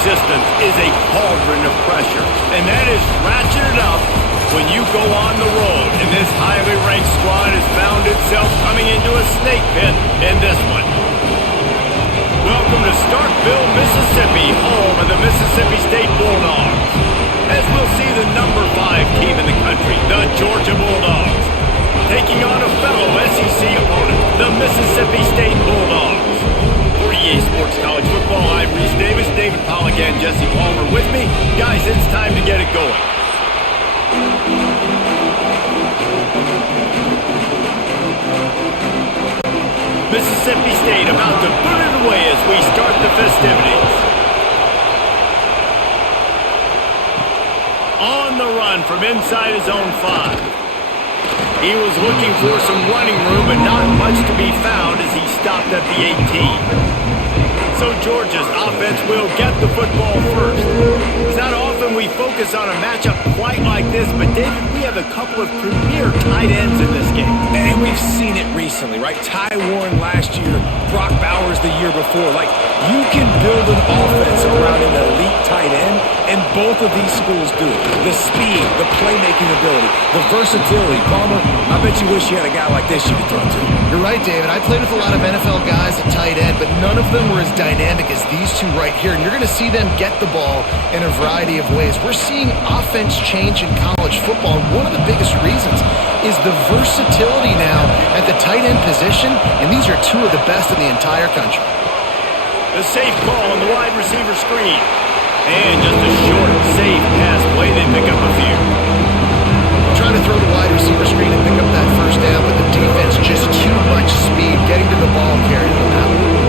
existence is a cauldron of pressure, and that is ratcheted up when you go on the road. And this highly ranked squad has found itself coming into a snake pit in this one. Welcome to Starkville, Mississippi, home of the Mississippi State Bulldogs. As we'll see the number 5 team in the country, the Georgia Bulldogs, taking on a fellow SEC opponent, the Mississippi State Bulldogs. For EA Sports College Football, I'm Reese Davis, David Pollack, and Jesse Palmer with me. Guys, it's time to get it going. Mississippi State about to put it away as we start the festivities. On the run from inside his own 5. He was looking for some running room, but not much to be found as he stopped at the 18. So Georgia's offense will get the football first. It's not often we focus on a matchup quite like this, but David, we have a couple of premier tight ends in this game. And we've seen it recently, right? Ty Warren last year, Brock Bowers the year before. Like, you can build an offense around an elite tight end, and both of these schools do it. The speed, the playmaking ability, the versatility. Palmer, I bet you wish you had a guy like this you could throw to. You're right, David. I played with a lot of NFL guys at tight end, but none of them were as dynamic as these two right here. And you're going to see them get the ball in a variety of ways. We're seeing offense change in college football. And one of the biggest reasons is the versatility now at the tight end position. And these are two of the best in the entire country. The safe call on the wide receiver screen. And just a short, safe pass play. They pick up a few. Trying to throw the wide receiver screen and pick up that first down, but the defense just too much speed getting to the ball carrier on that one.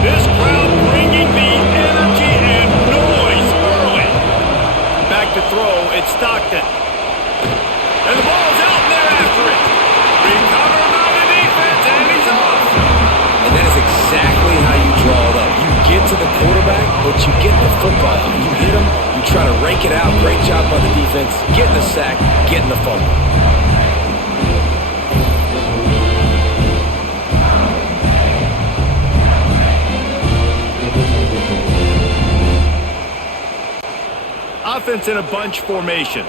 This crowd bringing the energy and noise early. Back to throw, it's Stockton. And the ball's out and they're after it. Recovered by the defense, and he's off. And that is exactly how you draw it up. You get to the quarterback, but you get the football. You hit him, you try to rake it out. Great job by the defense. Getting the sack, getting the fumble. Offense in a bunch formation.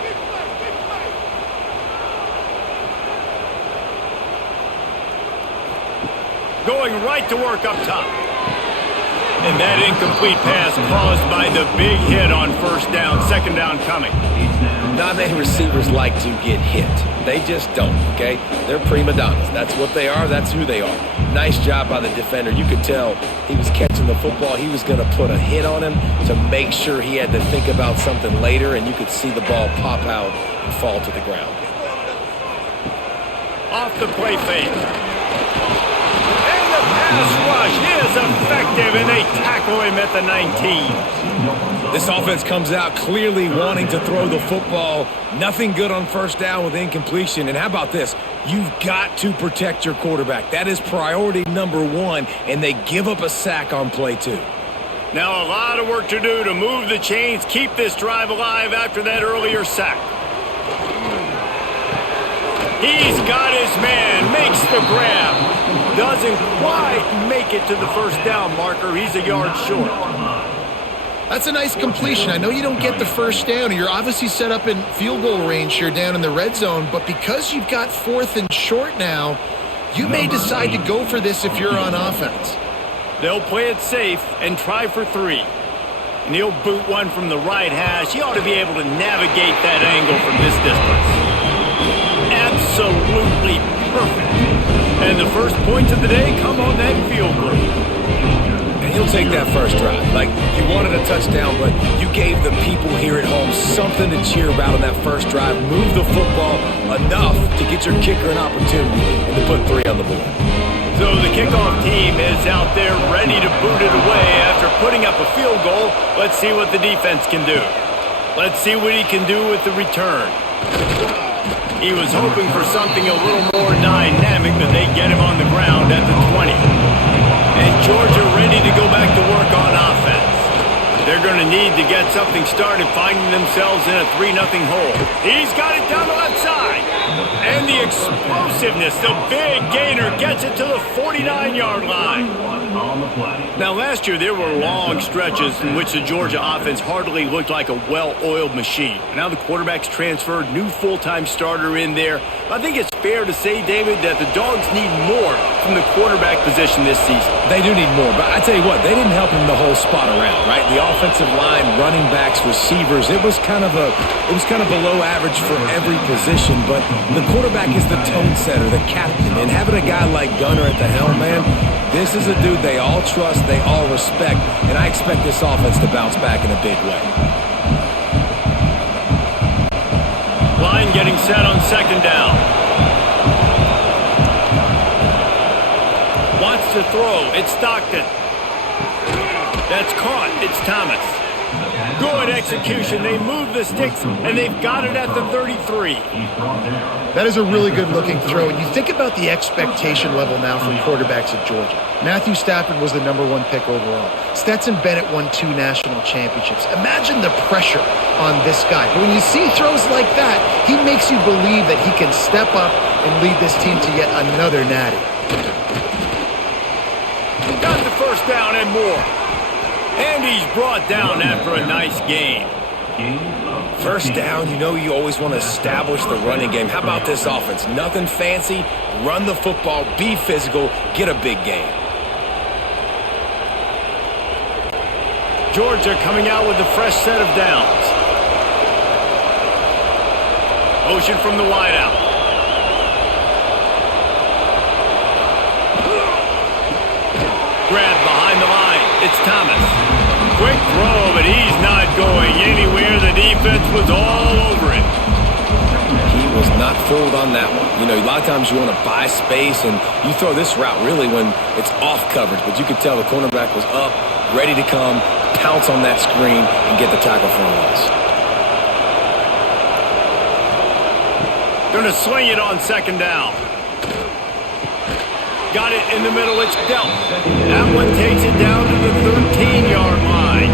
Going right to work up top. And that incomplete pass caused by the big hit on first down, second down coming. Not many receivers like to get hit. They just don't, okay? They're prima donnas. That's what they are. That's who they are. Nice job by the defender. You could tell he was catching the football. He was going to put a hit on him to make sure he had to think about something later, and you could see the ball pop out and fall to the ground. Off the play fake. Pass rush is effective, and they tackle him at the 19. This offense comes out clearly wanting to throw the football. Nothing good on first down with incompletion. And how about this? You've got to protect your quarterback. That is priority number 1, and they give up a sack on play 2. Now a lot of work to do to move the chains, keep this drive alive after that earlier sack. He's got his man, makes the grab. Doesn't quite make it to the first down marker. He's a yard short. That's a nice completion. I know you don't get the first down. You're obviously set up in field goal range here down in the red zone, but because you've got 4th and short now, you may decide to go for this if you're on offense. They'll play it safe and try for 3. And he'll boot one from the right hash. He ought to be able to navigate that angle from this distance. Absolutely perfect. And the first points of the day come on that field goal. And he'll take that first drive. Like, you wanted a touchdown, but you gave the people here at home something to cheer about on that first drive. Move the football enough to get your kicker an opportunity and to put 3 on the board. So the kickoff team is out there ready to boot it away after putting up a field goal. Let's see what the defense can do. Let's see what he can do with the return. He was hoping for something a little more dynamic, but they get him on the ground at the 20. And Georgia ready to go back to work on offense. They're going to need to get something started, finding themselves in a 3-0 hole. He's got it down the left side. And And the explosiveness, the big gainer gets it to the 49-yard line. Now, last year, there were long stretches in which the Georgia offense hardly looked like a well-oiled machine. Now the quarterback's transferred, new full-time starter in there. I think it's fair to say, David, that the Dogs need more from the quarterback position this season. They do need more, but I tell you what, they didn't help him the whole spot around, right? The offensive line, running backs, receivers, it was kind of below average for every position, but the quarterback is the tone setter, the captain, and having a guy like Gunner at the helm, man, this is a dude they all trust, they all respect, and I expect this offense to bounce back in a big way. Line getting set on second down. Wants to throw. It's Stockton. That's caught. It's Thomas. Good execution. They move the sticks, and they've got it at the 33. That is a really good-looking throw. And you think about the expectation level now from quarterbacks at Georgia. Matthew Stafford was the #1 pick overall. Stetson Bennett won 2 national championships. Imagine the pressure on this guy. But when you see throws like that, he makes you believe that he can step up and lead this team to yet another natty. Got the first down and more. And he's brought down after a nice gain. First down, you know you always want to establish the running game. How about this offense? Nothing fancy. Run the football, be physical, get a big gain. Georgia coming out with a fresh set of downs. Motion from the wideout. Grab behind the line. It's Thomas. Quick throw, but he's not going anywhere. The defense was all over it. He was not fooled on that one. You know, a lot of times you want to buy space, and you throw this route really when it's off coverage. But you could tell the cornerback was up, ready to come, pounce on that screen, and get the tackle for a loss. Going to sling it on second down. Got it in the middle. It's dealt. That one takes it down to the 13-yard line.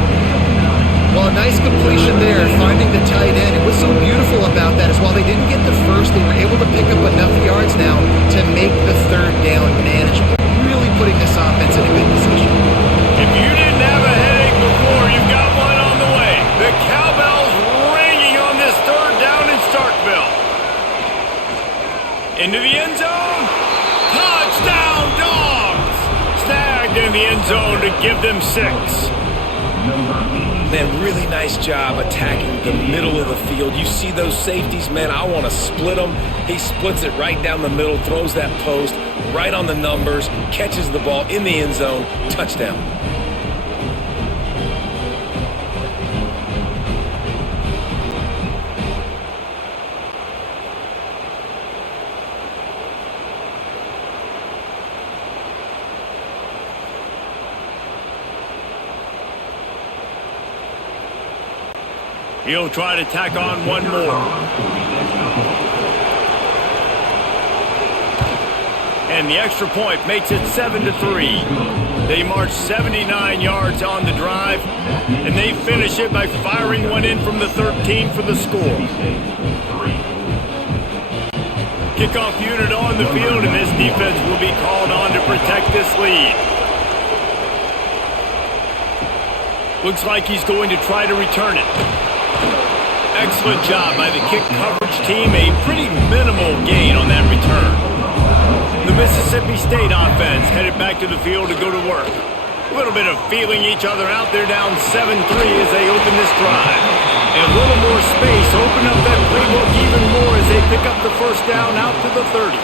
Well, a nice completion there, finding the tight end. And what's so beautiful about that is while they didn't get the first, they were able to pick up enough yards now to make the third down manageable. Really putting this offense in a good position. If you didn't have a headache before, you've got one on the way. The cowbell's ringing on this third down in Starkville. Into the end zone. Touchdown, Dogs! Snagged in the end zone to give them 6. Man, really nice job attacking the middle of the field. You see those safeties, man, I want to split them. He splits it right down the middle, throws that post, right on the numbers, catches the ball in the end zone, touchdown. He'll try to tack on one more. And the extra point makes it 7-3. They march 79 yards on the drive, and they finish it by firing one in from the 13 for the score. Kickoff unit on the field, and this defense will be called on to protect this lead. Looks like he's going to try to return it. Excellent job by the kick coverage team. A pretty minimal gain on that return. The Mississippi State offense headed back to the field to go to work. A little bit of feeling each other out. They're down 7-3 as they open this drive. And a little more space. Open up that playbook even more as they pick up the first down out to the 30.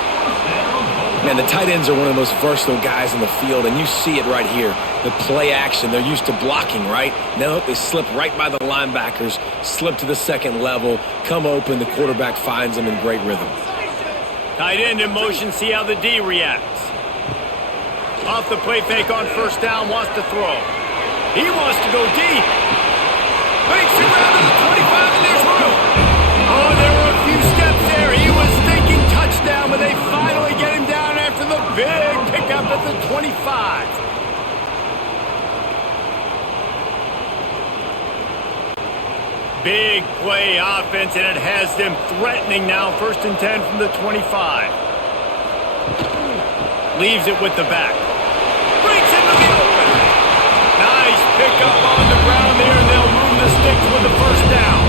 Man, the tight ends are one of the most versatile guys in the field, and you see it right here. The play action, they're used to blocking, right? Now they slip right by the linebackers, slip to the second level, come open, the quarterback finds them in great rhythm. Tight end in motion, see how the D reacts. Off the play fake on first down, wants to throw. He wants to go deep. Makes it around to the 25, and there's room. Oh, there were a few steps there. He was thinking touchdown, but they finally get him down after the big pickup at the 25. Big play offense, and it has them threatening now. 1st and 10 from the 25. Leaves it with the back. Breaks into the open. Nice pickup on the ground there, and they'll move the sticks with the 1st down.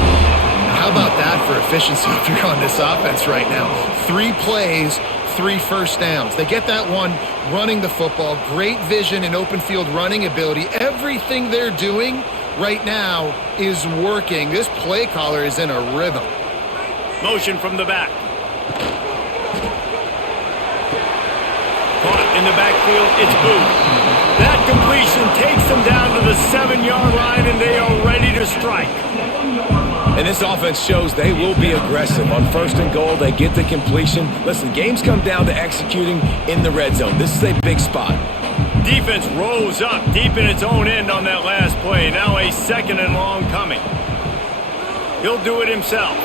How about that for efficiency if you're on this offense right now? 3 plays, 3 first downs. They get that one running the football. Great vision and open field running ability. Everything they're doing right now is working. This play caller is in a rhythm. Motion from the back. Caught in the backfield, it's Booth. That completion takes them down to the 7-yard line, and they are ready to strike. And this offense shows they will be aggressive. On 1st and goal, they get the completion. Listen, games come down to executing in the red zone. This is a big spot. Defense rolls up deep in its own end on that last play. Now a 2nd and long coming. He'll do it himself.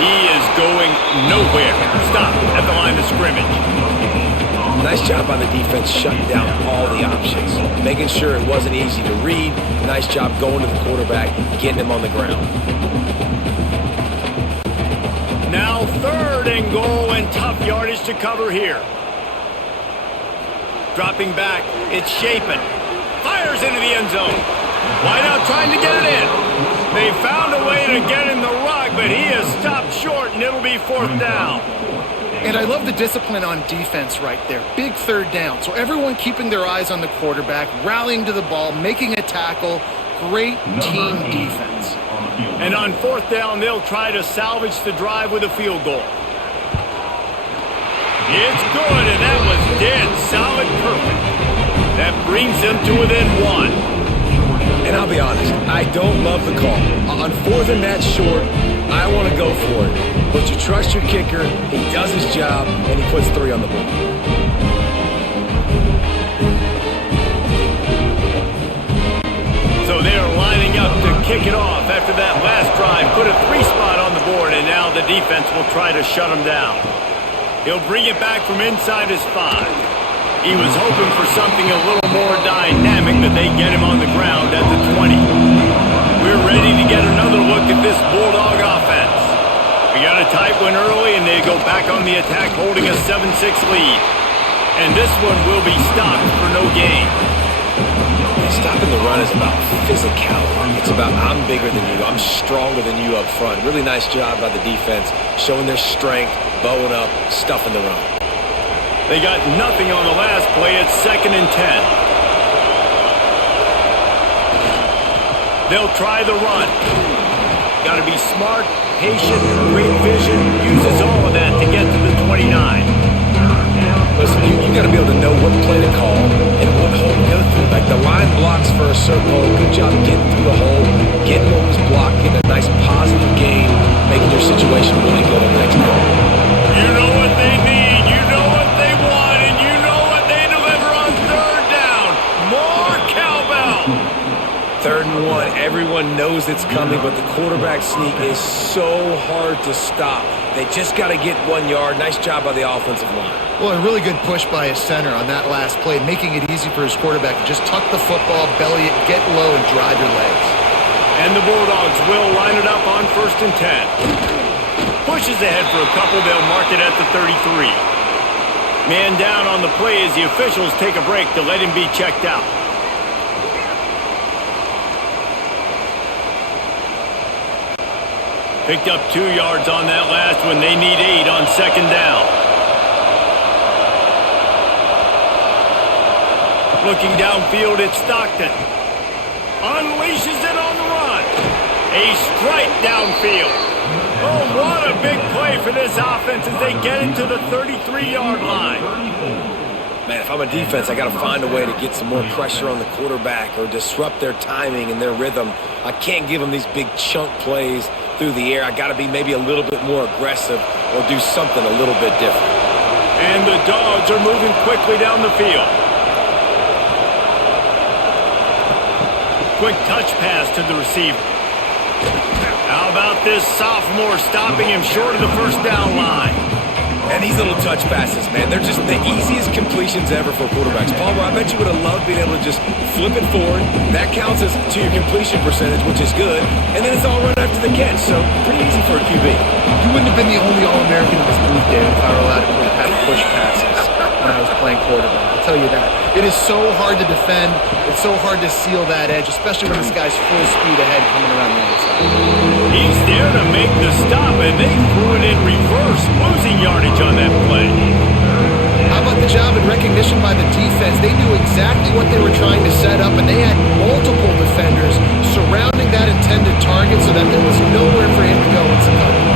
He is going nowhere. Stop at the line of scrimmage. Nice job by the defense shutting down all the options, making sure it wasn't easy to read. Nice job going to the quarterback, getting him on the ground. Now 3rd and goal, and tough yardage to cover here. Dropping back, it's Shapen. Fires into the end zone. Wideout trying to get it in. They found a way to get in the rug, but he has stopped short, and it'll be 4th down. And I love the discipline on defense right there. Big 3rd down. So everyone keeping their eyes on the quarterback, rallying to the ball, making a tackle. Great team defense. And on 4th down, they'll try to salvage the drive with a field goal. It's good, and that was dead solid perfect. That brings them to within 1. And I'll be honest, I don't love the call. On 4th and that short, I want to go for it. But you trust your kicker, he does his job, and he puts 3 on the board. So they are lining up to kick it off after that last drive. Put a 3 spot on the board, and now the defense will try to shut him down. He'll bring it back from inside his 5. He was hoping for something a little more dynamic, but they get him on the ground at the 20. We're ready to get another look at this Bulldog offense. We got a tight one early, and they go back on the attack, holding a 7-6 lead. And this one will be stopped for no gain. Stopping the run is about physicality. It's about I'm bigger than you, I'm stronger than you up front. Really nice job by the defense, showing their strength, bowing up, stuffing the run. They got nothing on the last play. It's 2nd and 10. They'll try the run. Got to be smart, patient, great vision. Uses all of that to get to the 29. Listen, you got to be able to know what play to call and what hole to go through. Like the line blocks for a certain hole. Good job getting through the hole, getting what was blocked, getting a nice positive gain, making your situation really good on the next play. You know what they need. You know what they want, and you know what they deliver on 3rd down. More cowbell. 3rd and 1. Everyone knows it's coming, but the quarterback sneak is so hard to stop. They just got to get 1 yard. Nice job by the offensive line. Well, a really good push by his center on that last play, making it easy for his quarterback to just tuck the football, belly it, get low, and drive your legs. And the Bulldogs will line it up on 1st and 10. Pushes ahead for a couple. They'll mark it at the 33. Man down on the play as the officials take a break to let him be checked out. Picked up 2 yards on that last one. They need 8 on 2nd down. Looking downfield, it's Stockton. Unleashes it on the run. A strike downfield. Oh, what a big play for this offense as they get it to the 33-yard line. Man, if I'm a defense, I got to find a way to get some more pressure on the quarterback or disrupt their timing and their rhythm. I can't give them these big chunk plays through the air. I got to be maybe a little bit more aggressive or do something a little bit different. And the Dogs are moving quickly down the field. Quick touch pass to the receiver. How about this sophomore stopping him short of the 1st down line? And these little touch passes, man, they're just the easiest completions ever for quarterbacks. Palmer, I bet you would have loved being able to just flip it forward. That counts as to your completion percentage, which is good. And then it's all run after the catch, so pretty easy for a QB. You wouldn't have been the only All-American in this booth, David, if I were allowed to have push passes when I was playing quarterback. I'll tell you that. It is so hard to defend. It's so hard to seal that edge, especially when this guy's full speed ahead coming around the outside. He's there to make the stop, and they threw it in reverse, losing yardage on that play. How about the job and recognition by the defense? They knew exactly what they were trying to set up, and they had multiple defenders surrounding that intended target so that there was nowhere for him to go once it got the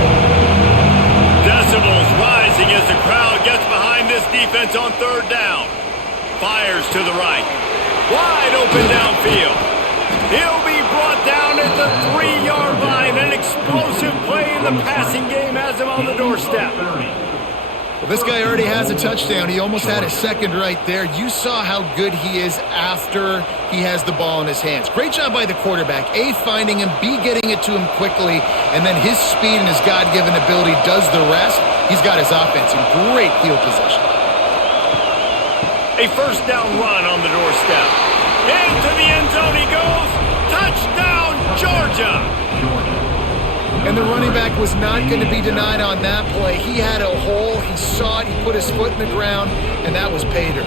Decibels rising as the crowd gets behind this defense on third down. Fires to the right. Wide open downfield. He'll be brought down at the 3-yard line. An explosive play in the passing game has him on the doorstep. Well, this guy already has a touchdown. He almost had a second right there. You saw how good he is after he has the ball in his hands. Great job by the quarterback. A, finding him, B, getting it to him quickly, and then his speed and his God-given ability does the rest. He's got his offense in great field position. A first down run on the doorstep. Into the end zone he goes. Touchdown, Georgia! And the running back was not going to be denied on that play. He had a hole. He saw it. He put his foot in the ground, and that was pay dirt.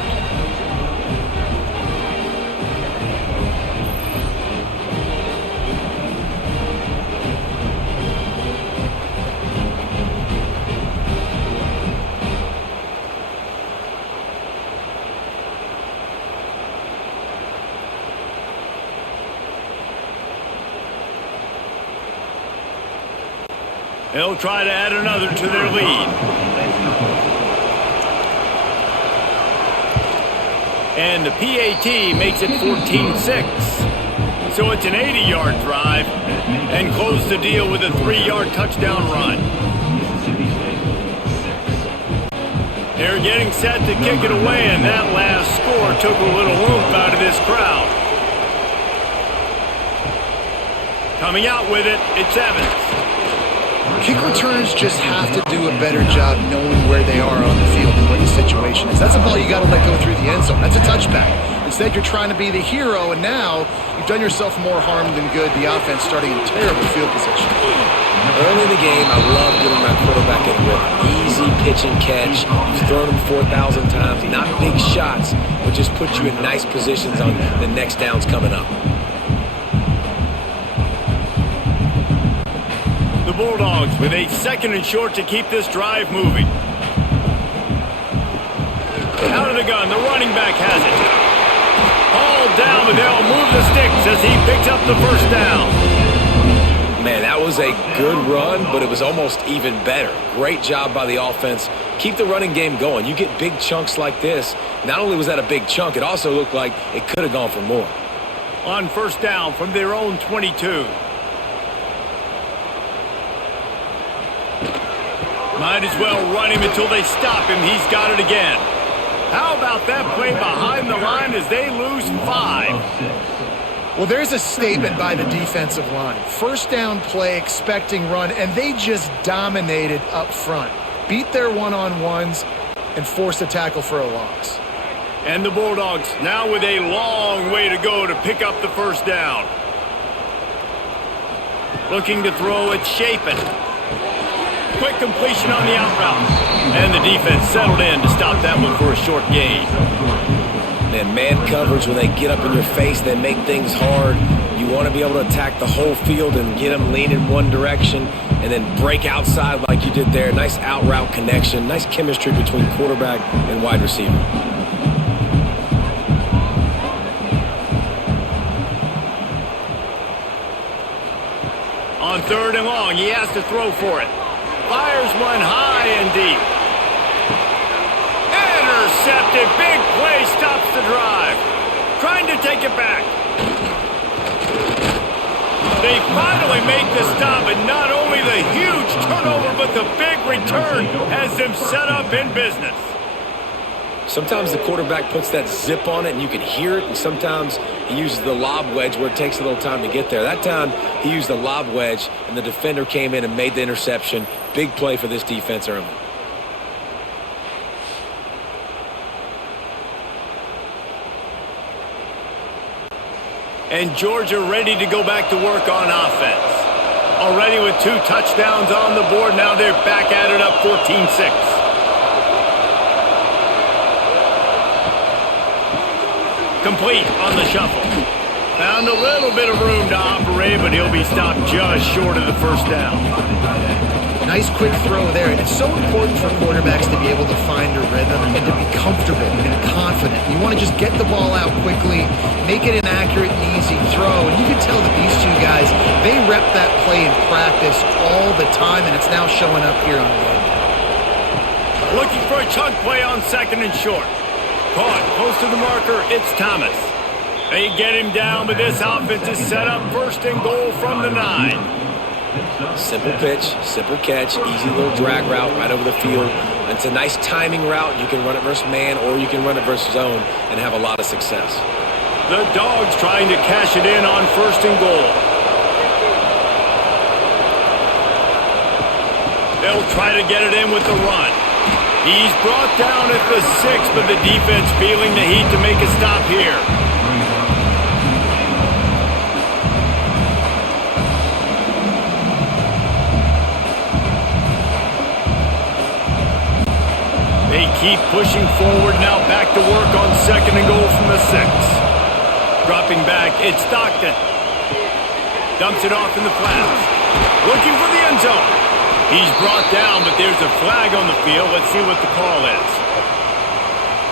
They'll try to add another to their lead. And the PAT makes it 14-6. So it's an 80-yard drive and close the deal with a 3-yard touchdown run. They're getting set to kick it away, and that last score took a little oomph out of this crowd. Coming out with it, it's Evans. Kick returns just have to do a better job knowing where they are on the field and what the situation is. That's a ball you got to let go through the end zone. That's a touchback. Instead, you're trying to be the hero, and now you've done yourself more harm than good. The offense starting in terrible field position. Early in the game, I love getting my quarterback in with easy pitch and catch. You've thrown him 4,000 times. Not big shots, but just put you in nice positions on the next downs coming up. The Bulldogs with a second and short to keep this drive moving. Out of the gun, the running back has it. Hauled down, but they'll move the sticks as he picks up the first down. Man, that was a good run, but it was almost even better. Great job by the offense. Keep the running game going. You get big chunks like this. Not only was that a big chunk, it also looked like it could have gone for more. On first down from their own 22. Might as well run him until they stop him. He's got it again. How about that play behind the line as they lose 5? Well, there's a statement by the defensive line. First down play, expecting run, and they just dominated up front. Beat their one-on-ones and forced a tackle for a loss. And the Bulldogs now with a long way to go to pick up the first down. Looking to throw it, Chapin. Quick completion on the out route. And the defense settled in to stop that one for a short gain. Man coverage, when they get up in your face, they make things hard. You want to be able to attack the whole field and get them lean in one direction and then break outside like you did there. Nice out route connection. Nice chemistry between quarterback and wide receiver. On third and long, he has to throw for it. Fires one high and deep. Intercepted. Big play stops the drive. Trying to take it back. They finally make the stop, and not only the huge turnover, but the big return has them set up in business. Sometimes the quarterback puts that zip on it and you can hear it, and sometimes he uses the lob wedge where it takes a little time to get there. That time he used the lob wedge and the defender came in and made the interception. Big play for this defense early. And Georgia ready to go back to work on offense. Already with 2 touchdowns on the board, now they're back at it up 14-6. Complete on the shuffle. Found a little bit of room to operate, but he'll be stopped just short of the first down. Nice quick throw there. And it's so important for quarterbacks to be able to find a rhythm and to be comfortable and confident. You want to just get the ball out quickly, make it an accurate and easy throw. And you can tell that these two guys, they rep that play in practice all the time, and it's now showing up here on the end. Looking for a chunk play on 2nd and short. Caught close to the marker, it's Thomas. They get him down, but this offense is set up 1st and goal from the 9. Simple pitch, simple catch, easy little drag route right over the field. It's a nice timing route. You can run it versus man or you can run it versus zone and have a lot of success. The Dogs trying to cash it in on 1st and goal. They'll try to get it in with the run. He's brought down at the 6, but the defense feeling the heat to make a stop here. They keep pushing forward, now back to work on 2nd and goal from the 6. Dropping back, it's Stockton. Dumps it off in the flats. Looking for the end zone. He's brought down, but there's a flag on the field. Let's see what the call is.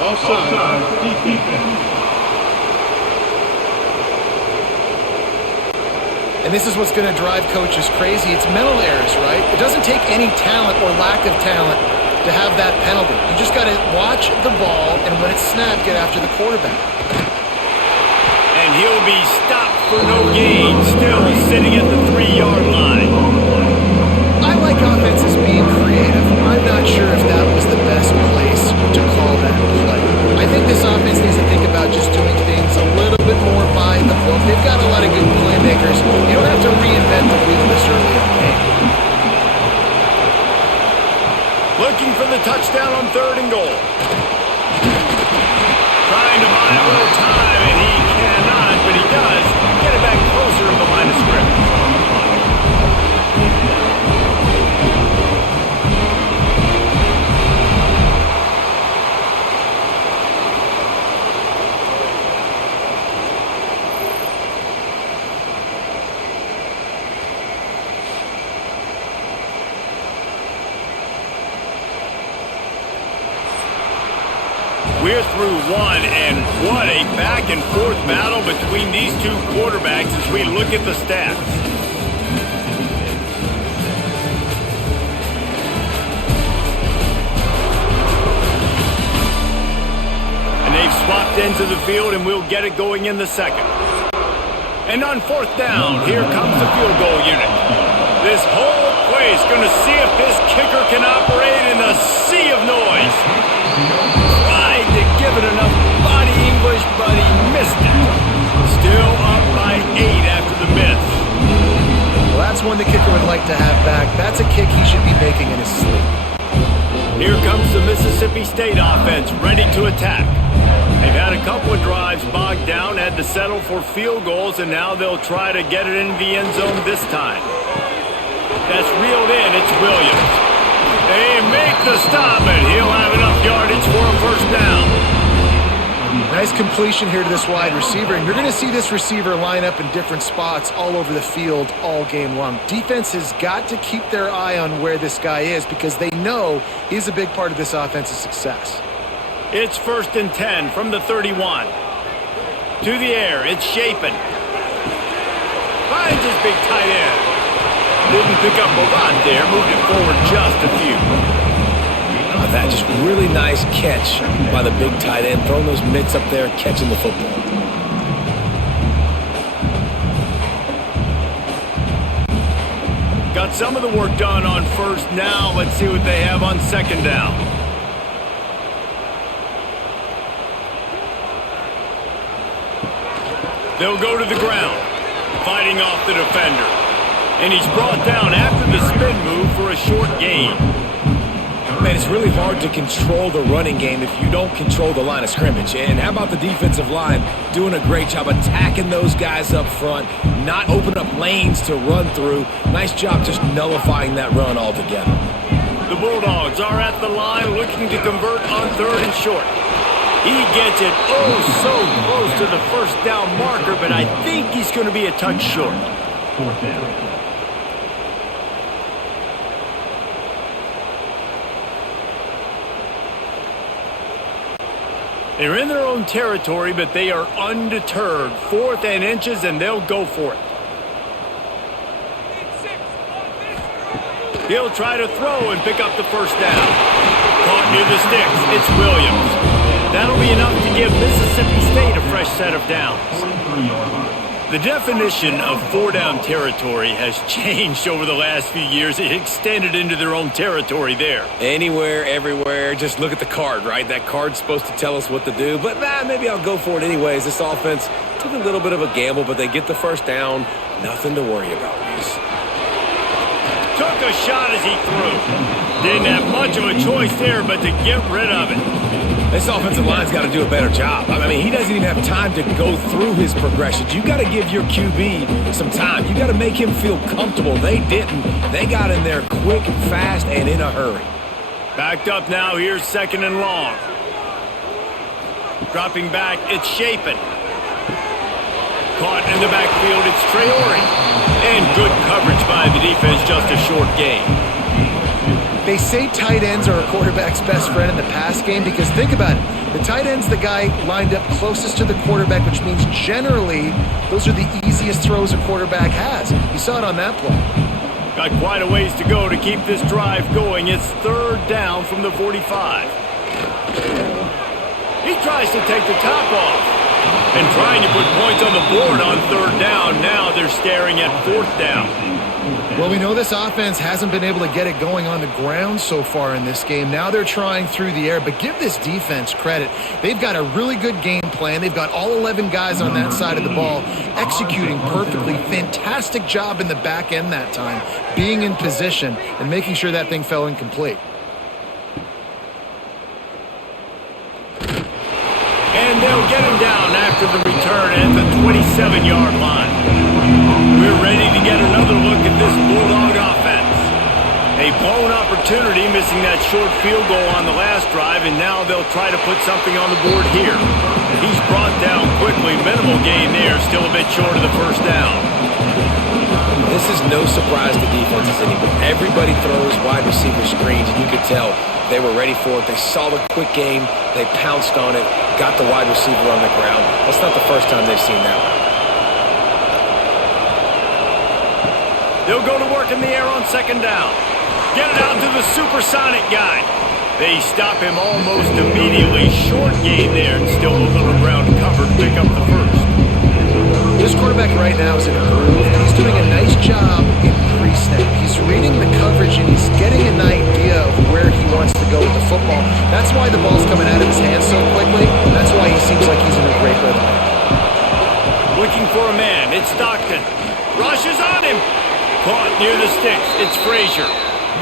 Offside. And this is what's going to drive coaches crazy. It's mental errors, right? It doesn't take any talent or lack of talent to have that penalty. You just got to watch the ball, and when it's snapped, get after the quarterback. And he'll be stopped for no gain, still sitting at the 3-yard line. I like offenses being creative. I'm not sure if that was the best place to call that play. I think this offense needs to think about just doing things a little bit more by the book. They've got a lot of good playmakers. You don't have to reinvent the wheel this early in the game. Looking for the touchdown on 3rd and goal. Trying to buy a little time, and he cannot, but he does get it back closer to the line of scrimmage. We're through 1, and what a back-and-forth battle between these 2 quarterbacks as we look at the stats. And they've swapped ends of the field, and we'll get it going in the 2nd. And on 4th down, here comes the field goal unit. This whole play is going to see if this kicker can operate in a sea of noise. To give it enough body English, but he missed it. Still up by 8 after the miss. Well, that's one the kicker would like to have back. That's a kick he should be making in his sleep. Here comes the Mississippi State offense, ready to attack. They've had a couple of drives bogged down, had to settle for field goals, and now they'll try to get it into the end zone this time. That's reeled in, it's Williams. They make the stop, and he'll have enough yardage for a 1st down. Nice completion here to this wide receiver, and you're going to see this receiver line up in different spots all over the field all game long. Defense has got to keep their eye on where this guy is because they know he's a big part of this offense's success. It's 1st and 10 from the 31. To the air, it's Shapen. Finds his big tight end. Didn't pick up a lot there, moved it forward just a few. That just really nice catch by the big tight end, throwing those mitts up there, catching the football. Got some of the work done on 1st. Now let's see what they have on 2nd down. They'll go to the ground, fighting off the defender. And he's brought down after the spin move for a short gain. Man, it's really hard to control the running game if you don't control the line of scrimmage. And how about the defensive line doing a great job attacking those guys up front, not opening up lanes to run through. Nice job just nullifying that run altogether. The Bulldogs are at the line looking to convert on 3rd and short. He gets it so close to the first down marker, but I think he's going to be a touch short. 4th down. They're in their own territory, but they are undeterred. 4th and inches, and they'll go for it. He'll try to throw and pick up the first down. Caught near the sticks. It's Williams. That'll be enough to give Mississippi State a fresh set of downs. 43-yard line. The definition of 4-down territory has changed over the last few years. It extended into their own territory there. Anywhere, everywhere, just look at the card, right? That card's supposed to tell us what to do, but maybe I'll go for it anyways. This offense took a little bit of a gamble, but they get the first down. Nothing to worry about, Reese. Took a shot as he threw. Didn't have much of a choice there, but to get rid of it. This offensive line's got to do a better job. I mean, he doesn't even have time to go through his progressions. You got to give your QB some time. You got to make him feel comfortable. They didn't. They got in there quick, fast, and in a hurry. Backed up now. Here's 2nd and long. Dropping back. It's Shapen. Caught in the backfield. It's Traore. And good coverage by the defense. Just a short gain. They say tight ends are a quarterback's best friend in the pass game because think about it. The tight end's the guy lined up closest to the quarterback, which means generally those are the easiest throws a quarterback has. You saw it on that play. Got quite a ways to go to keep this drive going. It's 3rd down from the 45. He tries to take the top off. And trying to put points on the board on 3rd down. Now they're staring at 4th down. Well, we know this offense hasn't been able to get it going on the ground so far in this game. Now they're trying through the air, but give this defense credit. They've got a really good game plan. They've got all 11 guys on that side of the ball executing perfectly. Fantastic job in the back end that time, being in position and making sure that thing fell incomplete. And they'll get him down after the return at the 27-yard line. We're ready to get another look at this Bulldog offense. A blown opportunity, missing that short field goal on the last drive, and now they'll try to put something on the board here. He's brought down quickly. Minimal gain there, still a bit short of the first down. This is no surprise to defenses anymore. Everybody throws wide receiver screens, and you could tell they were ready for it. They saw the quick game. They pounced on it, got the wide receiver on the ground. That's not the first time they've seen that one. They'll go to work in the air on 2nd down. Get it out to the supersonic guy. They stop him almost immediately. Short gain there, and still a little ground covered to pick up the first. This quarterback right now is in a groove. He's doing a nice job in pre-snap. He's reading the coverage, and he's getting an idea of where he wants to go with the football. That's why the ball's coming out of his hands so quickly. That's why he seems like he's in a great rhythm. Looking for a man. It's Stockton. Rushes on him. Caught near the sticks. It's Frazier.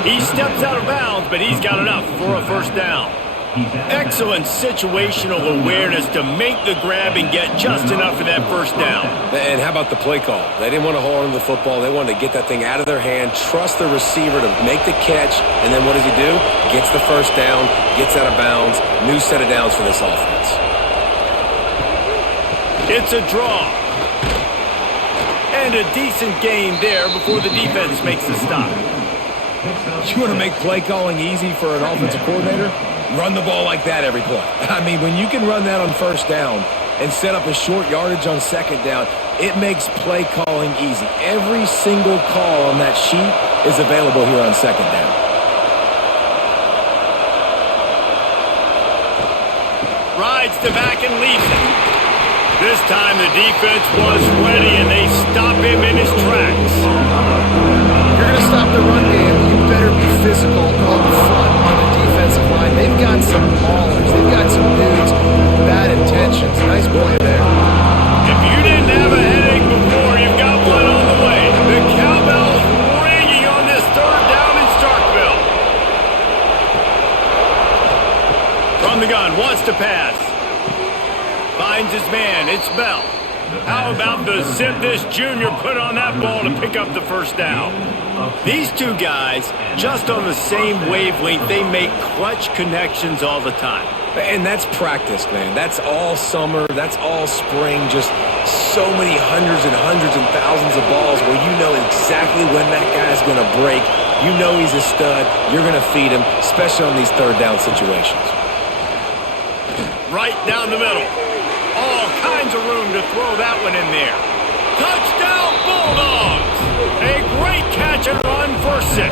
He steps out of bounds, but he's got enough for a first down. Excellent situational awareness to make the grab and get just enough for that first down. And how about the play call? They didn't want to hold on to the football. They wanted to get that thing out of their hand, trust the receiver to make the catch, and then what does he do? Gets the first down, gets out of bounds. New set of downs for this offense. It's a draw. And a decent gain there before the defense makes the stop. You want to make play calling easy for an offensive coordinator? Run the ball like that every play. I mean, when you can run that on first down and set up a short yardage on 2nd down, it makes play calling easy. Every single call on that sheet is available here on 2nd down. Rides the back and leaves it. This time the defense was ready, and they stop him in his tracks. You're going to stop the run game, you better be physical up front on the defensive line. They've got some maulers. They've got some dudes with bad intentions. Nice play there. If you didn't have a headache before, you've got one on the way. The cowbell's ringing on this 3rd down in Starkville. From the gun, wants to pass. Finds his man, it's Bell. How about the zip this junior put on that ball to pick up the first down? These two guys, just on the same wavelength, they make clutch connections all the time. And that's practice, man. That's all summer. That's all spring. Just so many hundreds and thousands of balls where you know exactly when that guy's going to break. You know he's a stud. You're going to feed him, especially on these third down situations. Right down the middle. All kinds of room to throw that one in there. Touchdown, Bulldogs! A great catch and run for 6.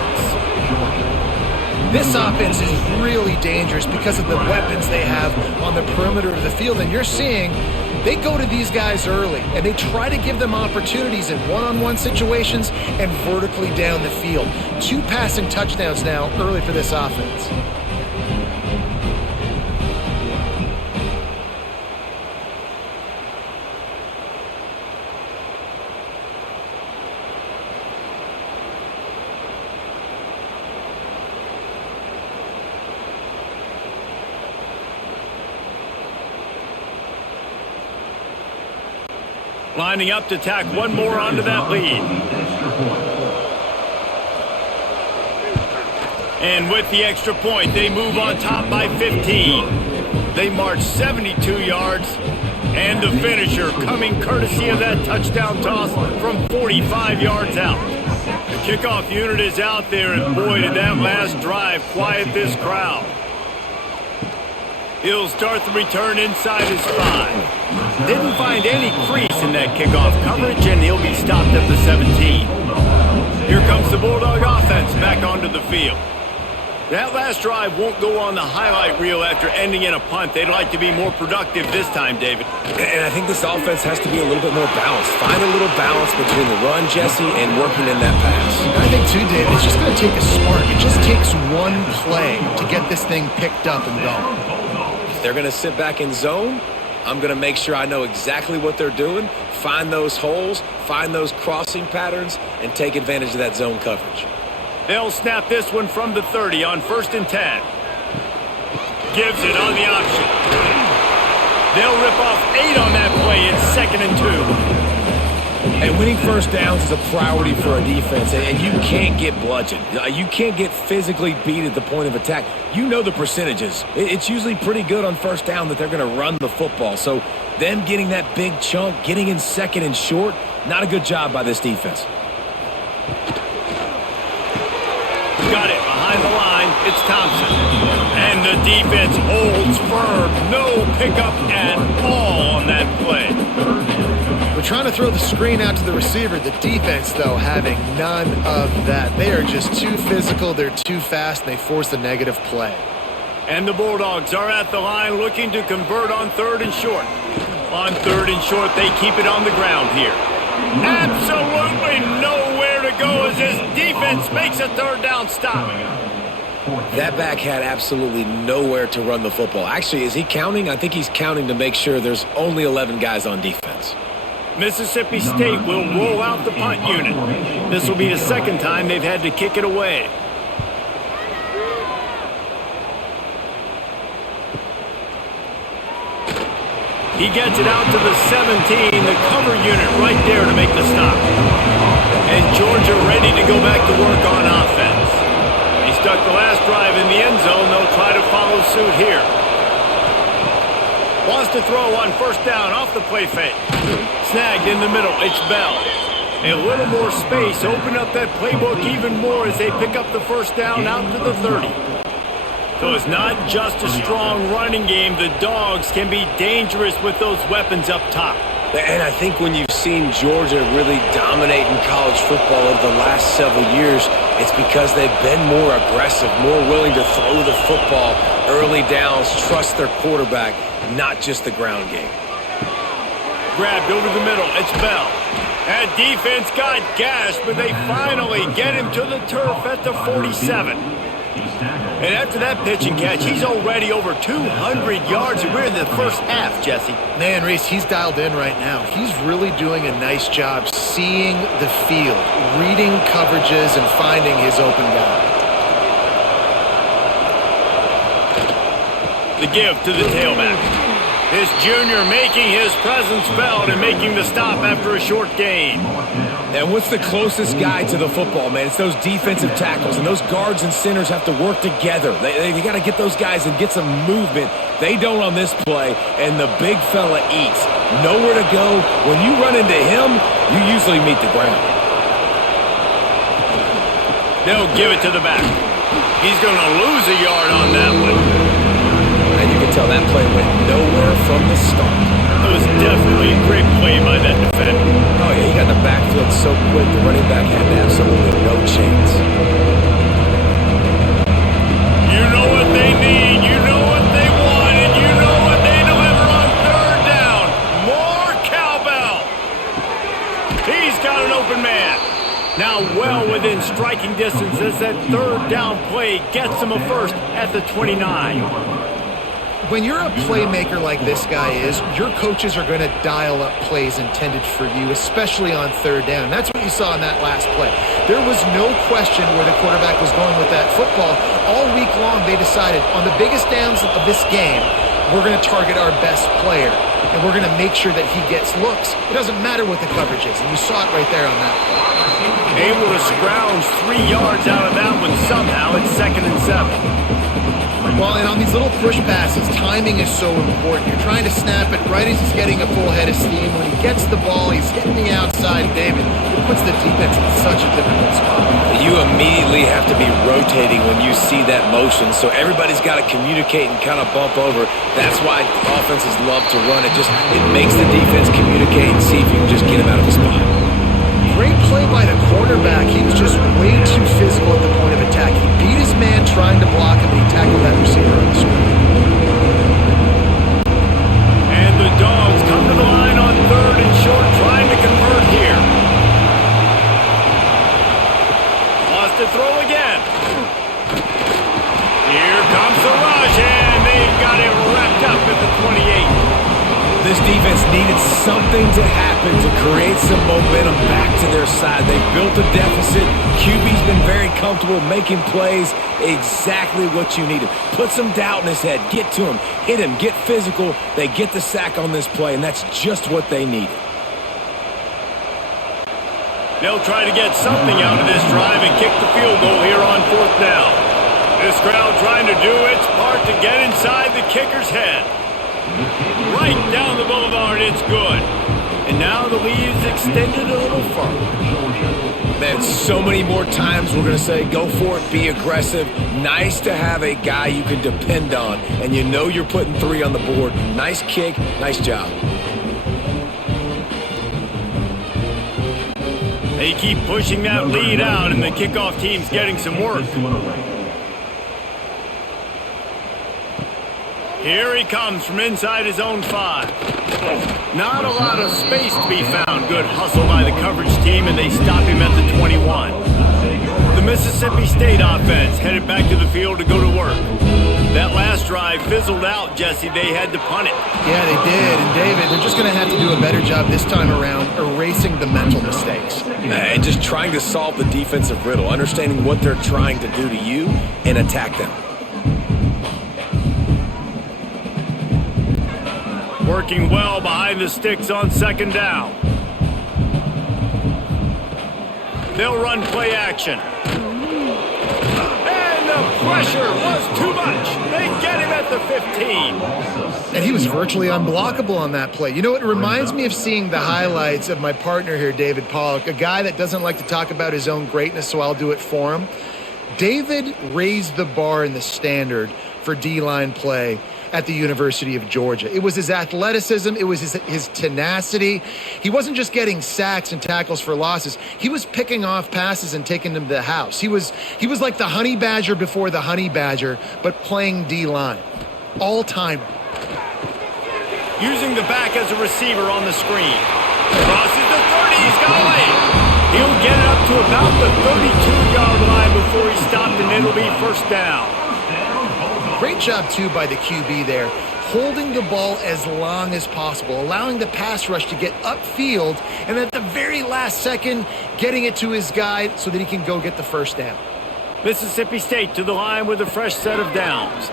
This offense is really dangerous because of the weapons they have on the perimeter of the field. And you're seeing they go to these guys early, and they try to give them opportunities in one-on-one situations and vertically down the field. 2 passing touchdowns now early for this offense. Lining up to tack one more onto that lead. And with the extra point, they move on top by 15. They march 72 yards. And the finisher coming courtesy of that touchdown toss from 45 yards out. The kickoff unit is out there, and boy, did that last drive quiet this crowd. He'll start the return inside his 5. Didn't find any crease in that kickoff coverage, and he'll be stopped at the 17. Here comes the Bulldog offense back onto the field. That last drive won't go on the highlight reel after ending in a punt. They'd like to be more productive this time, David. And I think this offense has to be a little bit more balanced. Find a little balance between the run, Jesse, and working in that pass. I think, too, David, it's just going to take a spark. It just takes one play to get this thing picked up and going. They're going to sit back in zone. I'm going to make sure I know exactly what they're doing, find those holes, find those crossing patterns, and take advantage of that zone coverage. They'll snap this one from the 30 on 1st and 10. Gives it on the option. They'll rip off 8 on that play. It's 2nd and 2. And winning first downs is a priority for a defense, and you can't get bludgeoned. You can't get physically beat at the point of attack. You know the percentages. It's usually pretty good on first down that they're going to run the football. So them getting that big chunk, getting in 2nd and short, not a good job by this defense. Got it behind the line. It's Thompson. And the defense holds firm. No pickup at all on that play. We're trying to throw the screen out to the receiver. The defense, though, having none of that. They are just too physical. They're too fast, and they force the negative play. And the Bulldogs are at the line looking to convert on 3rd and short. On 3rd and short, they keep it on the ground here. Absolutely nowhere to go as this defense makes a 3rd down stop. That back had absolutely nowhere to run the football. Actually, is he counting? I think he's counting to make sure there's only 11 guys on defense. Mississippi State will roll out the punt unit. This will be the 2nd time they've had to kick it away. He gets it out to the 17, the cover unit right there to make the stop. And Georgia ready to go back to work on offense. They stuck the last drive in the end zone. They'll try to follow suit here. Wants to throw on 1st down off the play fake. Snagged in the middle. It's Bell. A little more space. Open up that playbook even more as they pick up the 1st down out to the 30. So it's not just a strong running game. The Dogs can be dangerous with those weapons up top. And I think when you've seen Georgia really dominate in college football over the last several years, it's because they've been more aggressive, more willing to throw the football, early downs, trust their quarterback, not just the ground game. Grabbed over the middle. It's Bell. That defense got gashed, but they finally get him to the turf at the 47. And after that pitch and catch, he's already over 200 yards, and we're in the first half, Jesse. Man, Reese, he's dialed in right now. He's really doing a nice job seeing the field, reading coverages, and finding his open guy. The give to the tailback. This junior making his presence felt and making the stop after a short gain. And what's the closest guy to the football, man? It's those defensive tackles, and those guards and centers have to work together. They got to get those guys and get some movement. They don't on this play, and the big fella eats. Nowhere to go. When you run into him, you usually meet the ground. They'll give it to the back. He's going to lose a yard on that one. And you can tell that play went nowhere from the start. It was definitely a great play by that defender. Oh, yeah, he got the backfield so quick, the running back had absolutely no chance. You know what they need, you know what they want, and you know what they deliver on third down. More cowbell. He's got an open man. Now well within striking distance as that third down play gets him a first at the 29. When you're a playmaker like this guy is, your coaches are going to dial up plays intended for you, especially on third down. That's what you saw in that last play. There was no question where the quarterback was going with that football. All week long, they decided on the biggest downs of this game, we're going to target our best player, and we're going to make sure that he gets looks. It doesn't matter what the coverage is, and you saw it right there on that play. Able to scrounge 3 yards out of that one somehow. It's 2nd and 7. Well, and on these little push passes, timing is so important. You're trying to snap it right as he's getting a full head of steam. When he gets the ball, he's hitting the outside, David. It puts the defense in such a difficult spot. You immediately have to be rotating when you see that motion, so everybody's got to communicate and kind of bump over. That's why offenses love to run. It makes the defense communicate and see if you can just get him out of the spot. Great play by the cornerback. He was just way too physical at the point of attack. He beat his man trying to block him, and he tackled that receiver on the screen. And the Dogs come to the line on 3rd and short, trying to convert here. Lost to throw again. Here comes the rush, and they've got him wrapped up at the 28. This defense needed something to happen to create some momentum back to their side. They built a deficit. QB's been very comfortable making plays. Exactly what you needed. Put some doubt in his head. Get to him. Hit him. Get physical. They get the sack on this play, and that's just what they needed. They'll try to get something out of this drive and kick the field goal here on 4th down. This crowd trying to do its part to get inside the kicker's head. Right down the boulevard, it's good. And now the lead's extended a little further. Man, so many more times we're going to say, go for it, be aggressive. Nice to have a guy you can depend on, and you know you're putting 3 on the board. Nice kick, nice job. They keep pushing that lead out, and the kickoff team's getting some work. Here he comes from inside his own 5. Not a lot of space to be found. Good hustle by the coverage team, and they stop him at the 21. The Mississippi State offense headed back to the field to go to work. That last drive fizzled out, Jesse. They had to punt it. Yeah, they did. And David, they're just going to have to do a better job this time around erasing the mental mistakes. And just trying to solve the defensive riddle, understanding what they're trying to do to you and attack them. Working well behind the sticks on 2nd down. They'll run play action. And the pressure was too much. They get him at the 15. And he was virtually unblockable on that play. You know, it reminds me of seeing the highlights of my partner here, David Pollock, a guy that doesn't like to talk about his own greatness, so I'll do it for him. David raised the bar in the standard for D-line play at the University of Georgia. It was his athleticism. It was his tenacity. He wasn't just getting sacks and tackles for losses. He was picking off passes and taking them to the house. He was like the Honey Badger before the Honey Badger, but playing D-line. All-time. Using the back as a receiver on the screen. Crosses the 30. He's got a lane. He'll get it up to about the 32-yard line before he stopped, and it'll be 1st down. Great job, too, by the QB there, holding the ball as long as possible, allowing the pass rush to get upfield, and at the very last second, getting it to his guy so that he can go get the 1st down. Mississippi State to the line with a fresh set of downs.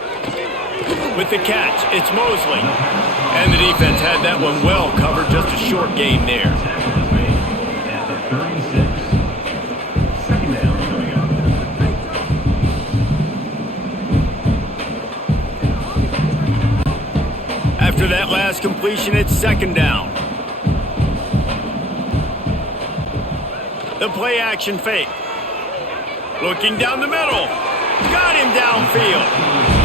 With the catch, it's Mosley. And the defense had that one well covered, just a short gain there. Tackle is made at the 36. Second down coming up. After that last completion, it's second down. The play action fake. Looking down the middle. Got him downfield.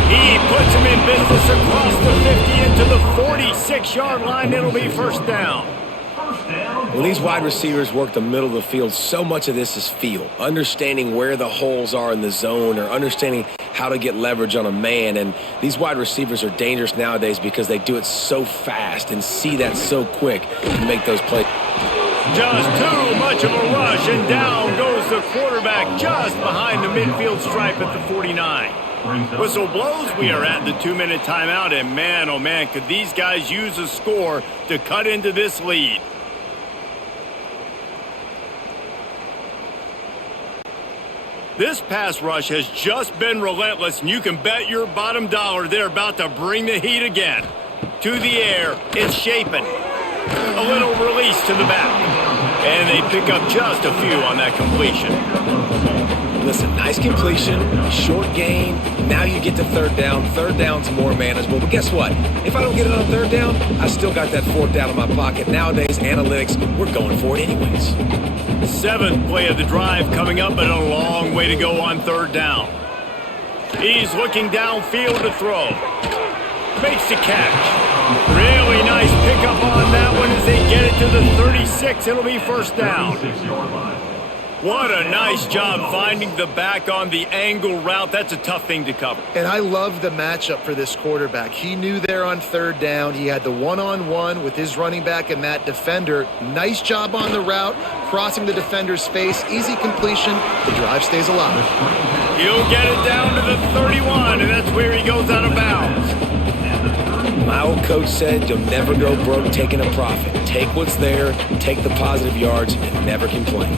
He puts him in business across the 50 into the 46-yard line. It'll be first down. When these wide receivers work the middle of the field, so much of this is feel. Understanding where the holes are in the zone or understanding how to get leverage on a man. And these wide receivers are dangerous nowadays because they do it so fast and see that so quick and make those plays. Just too much of a rush, and down goes the quarterback just behind the midfield stripe at the 49. Whistle blows. We are at the 2-minute timeout, and man, oh man, could these guys use a score to cut into this lead. This pass rush has just been relentless, and you can bet your bottom dollar they're about to bring the heat again. To the air, it's Shapen. A little release to the back. And they pick up just a few on that completion. Listen, nice completion, short gain. Now you get to third down. Third down's more manageable. But guess what? If I don't get it on third down, I still got that fourth down in my pocket. Nowadays, analytics, we're going for it anyways. Seventh play of the drive coming up, but a long way to go on third down. He's looking downfield to throw. Makes the catch. Really nice pickup on that one as they get it to the 36. It'll be first down. What a nice job finding the back on the angle route. That's a tough thing to cover. And I love the matchup for this quarterback. He knew there on third down. He had the one-on-one with his running back and that defender. Nice job on the route, crossing the defender's face. Easy completion. The drive stays alive. He'll get it down to the 31, and that's where he goes out of bounds. My old coach said you'll never go broke taking a profit. Take what's there, take the positive yards, and never complain.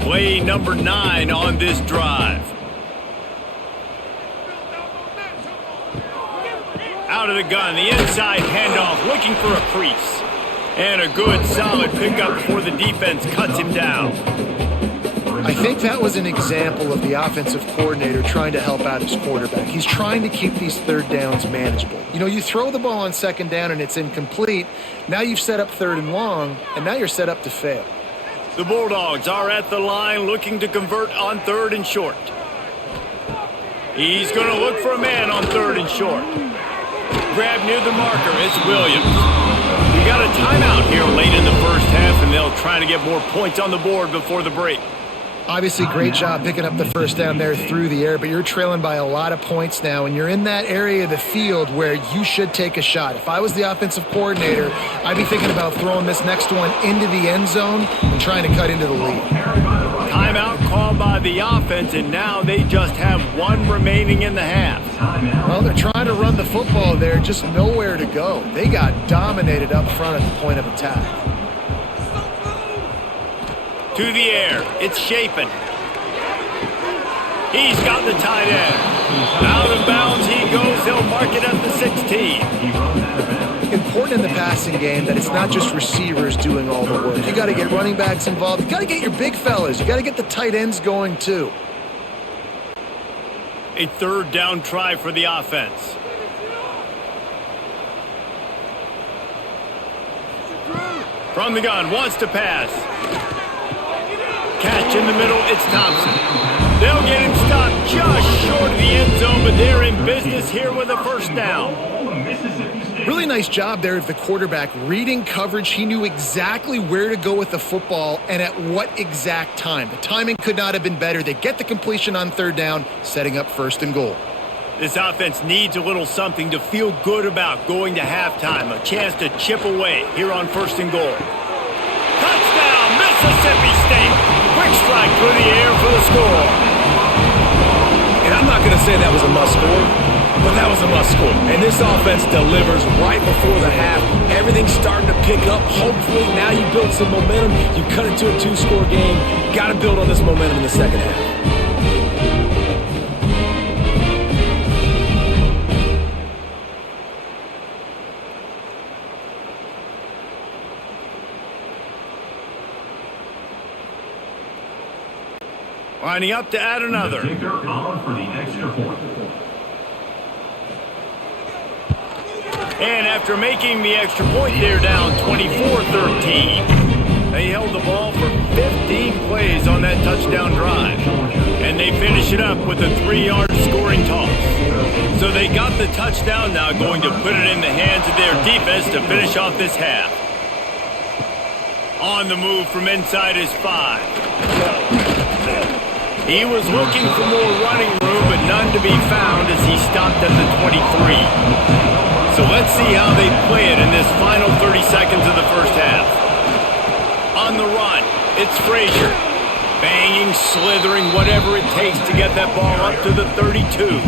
Play number 9 on this drive. Out of the gun, the inside handoff, looking for a crease. And a good, solid pickup before the defense cuts him down. I think that was an example of the offensive coordinator trying to help out his quarterback. He's trying to keep these third downs manageable. You know, you throw the ball on second down and it's incomplete. Now you've set up third and long, and now you're set up to fail. The Bulldogs are at the line looking to convert on third and short. He's going to look for a man on third and short. Grab near the marker. It's Williams. We got a timeout here late in the first half, and they'll try to get more points on the board before the break. Obviously, great job picking up the first down there through the air, but you're trailing by a lot of points now, and you're in that area of the field where you should take a shot. If I was the offensive coordinator, I'd be thinking about throwing this next one into the end zone and trying to cut into the lead. Timeout called by the offense, and now they just have one remaining in the half. Well, they're trying to run the football there, just nowhere to go. They got dominated up front at the point of attack. To the air, it's Shapen. He's got the tight end. Out of bounds he goes. They'll mark it at the 16. Important in the passing game that it's not just receivers doing all the work. You got to get running backs involved. You got to get your big fellas. You got to get the tight ends going too. A third down try for the offense. From the gun, wants to pass. Catch in the middle, it's Thompson. They'll get him stopped just short of the end zone, but they're in business here with a first down. Really nice job there of the quarterback reading coverage. He knew exactly where to go with the football and at what exact time. The timing could not have been better. They get the completion on third down, setting up first and goal. This offense needs a little something to feel good about going to halftime. A chance to chip away here on first and goal. Touchdown, Mississippi State. Quick strike through the air for the score. And I'm not going to say that was a must score, but that was a must score. And this offense delivers right before the half. Everything's starting to pick up. Hopefully now you build some momentum. You cut it to a 2-score game. Got to build on this momentum in the second half. Lining up to add another. The kicker on for the extra point. And after making the extra point, they're down 24-13. They held the ball for 15 plays on that touchdown drive. And they finish it up with a 3-yard scoring toss. So they got the touchdown, now going to put it in the hands of their defense to finish off this half. On the move from inside his 5. He was looking for more running room, but none to be found as he stopped at the 23. So let's see how they play it in this final 30 seconds of the first half. On the run, it's Frazier. Banging, slithering, whatever it takes to get that ball up to the 32.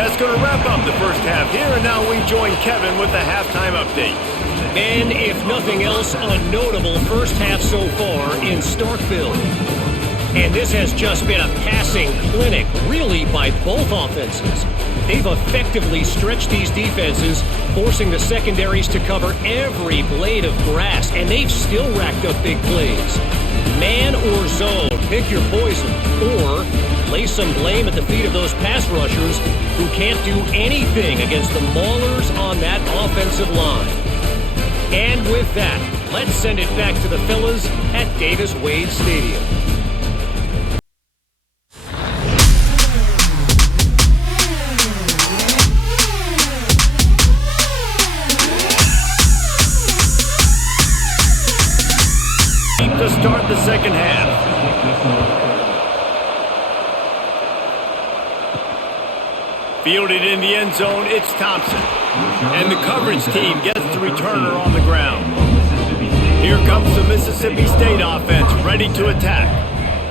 That's going to wrap up the first half here, and now we join Kevin with the halftime update. And if nothing else, a notable first half so far in Starkville. And this has just been a passing clinic, really, by both offenses. They've effectively stretched these defenses, forcing the secondaries to cover every blade of grass, and they've still racked up big plays. Man or zone, pick your poison, or lay some blame at the feet of those pass rushers who can't do anything against the maulers on that offensive line. And with that, let's send it back to the fellas at Davis-Wade Stadium. To start the second half. Fielded in the end zone, it's Thompson. And the coverage team gets the returner on the ground. Here comes the Mississippi State offense, ready to attack.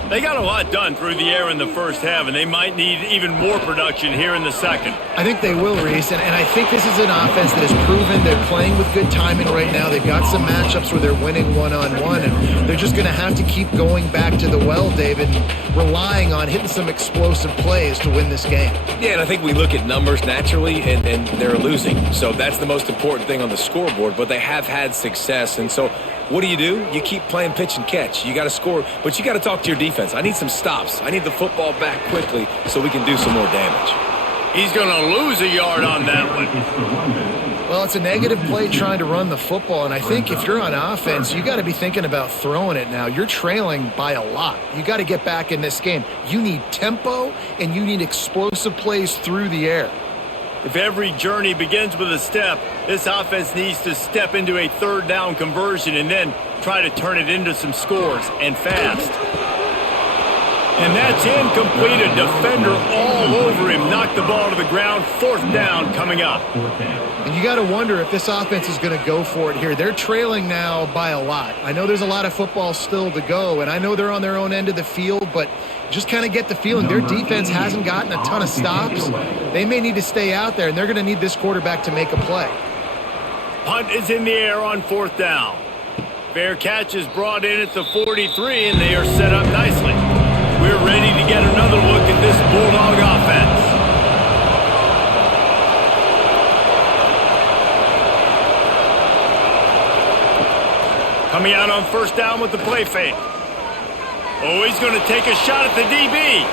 They got a lot done through the air in the first half, and they might need even more production here in the second. I think they will, Reese, and I think this is an offense that has proven they're playing with good timing right now. They've got some matchups where they're winning one-on-one, and they're just going to have to keep going back to the well, David, relying on hitting some explosive plays to win this game. Yeah, and I think we look at numbers naturally, and they're losing. So that's the most important thing on the scoreboard, but they have had success. And so what do? You keep playing pitch and catch. You got to score, but you got to talk to your defense. I need some stops. I need the football back quickly so we can do some more damage. He's going to lose a yard on that one. Well, it's a negative play trying to run the football, and I think if you're on offense, you got to be thinking about throwing it now. You're trailing by a lot. You got to get back in this game. You need tempo, and you need explosive plays through the air. If every journey begins with a step, this offense needs to step into a third down conversion and then try to turn it into some scores, and fast. And that's incomplete. A defender all over him. Knocked the ball to the ground. Fourth down coming up. And you got to wonder if this offense is going to go for it here. They're trailing now by a lot. I know there's a lot of football still to go, and I know they're on their own end of the field, but just kind of get the feeling their defense hasn't gotten a ton of stops. They may need to stay out there, and they're going to need this quarterback to make a play. Punt is in the air on fourth down. Fair catch is brought in at the 43, and they are set up nicely. We're ready to get another look at this Bulldog offense. Coming out on first down with the play fake. Oh, he's going to take a shot at the DB.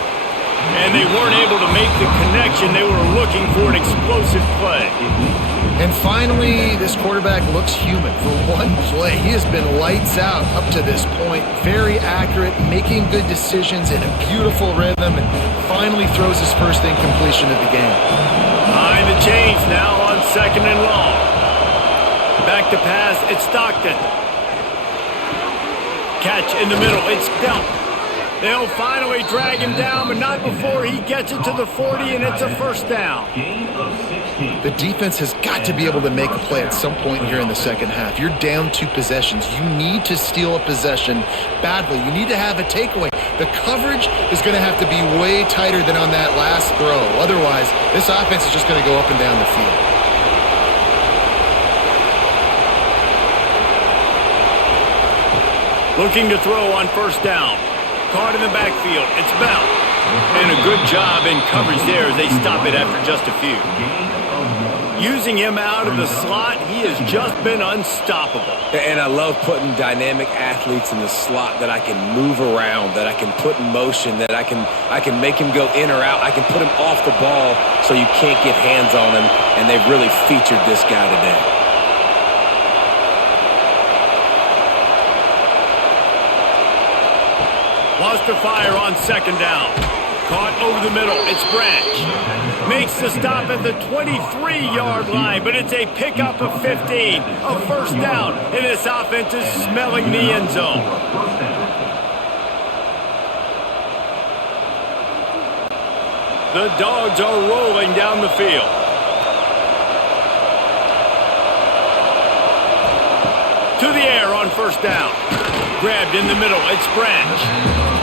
And they weren't able to make the connection. They were looking for an explosive play. And finally, this quarterback looks human for one play. He has been lights out up to this point. Very accurate, making good decisions in a beautiful rhythm, and finally throws his first incompletion of the game. Behind the chains now on second and long. Back to pass, it's Stockton. Catch in the middle, it's Delp. They'll finally drag him down, but not before he gets it to the 40, and it's a first down. The defense has got to be able to make a play at some point here in the second half. You're down 2 possessions. You need to steal a possession badly. You need to have a takeaway. The coverage is going to have to be way tighter than on that last throw. Otherwise, this offense is just going to go up and down the field. Looking to throw on first down. Caught in the backfield. It's Bell. And a good job in coverage there as they stop it after just a few. Using him out of the slot, he has just been unstoppable. And I love putting dynamic athletes in the slot that I can move around, that I can put in motion, that I can make him go in or out. I can put him off the ball so you can't get hands on him, and they've really featured this guy today. Wants to fire on second down. Caught over the middle. It's Branch. Makes the stop at the 23-yard line, but it's a pickup of 15. A first down, and this offense is smelling the end zone. The Dogs are rolling down the field. To the air on first down. Grabbed in the middle. It's Branch.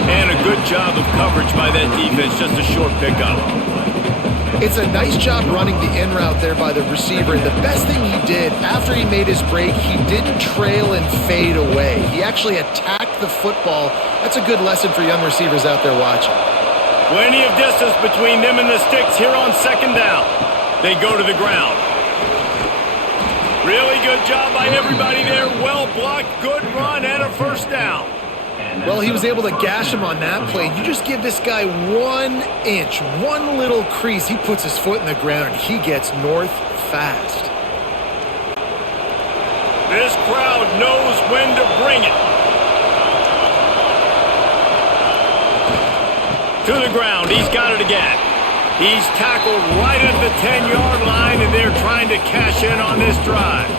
And a good job of coverage by that defense. Just a short pickup. It's a nice job running the in route there by the receiver. And the best thing he did after he made his break, he didn't trail and fade away. He actually attacked the football. That's a good lesson for young receivers out there watching. Plenty of distance between them and the sticks here on second down. They go to the ground. Really good job by everybody there. Well blocked, good run, and a first down. Well, he was able to gash him on that play. You just give this guy 1 inch, one little crease. He puts his foot in the ground, and he gets north fast. This crowd knows when to bring it. To the ground. He's got it again. He's tackled right at the 10-yard line, and they're trying to cash in on this drive.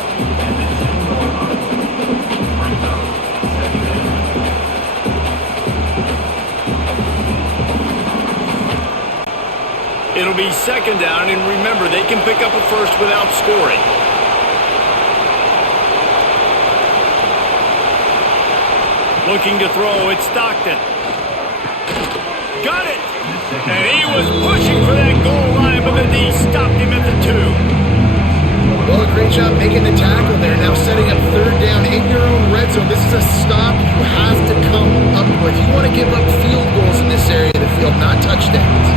It'll be second down, and remember, they can pick up a first without scoring. Looking to throw, it's Stockton. Got it! And he was pushing for that goal line, but the D stopped him at the 2. Well, a great job making the tackle there. Now setting up third down in your own red zone. This is a stop you have to come up with. You want to give up field goals in this area of the field, not touchdowns.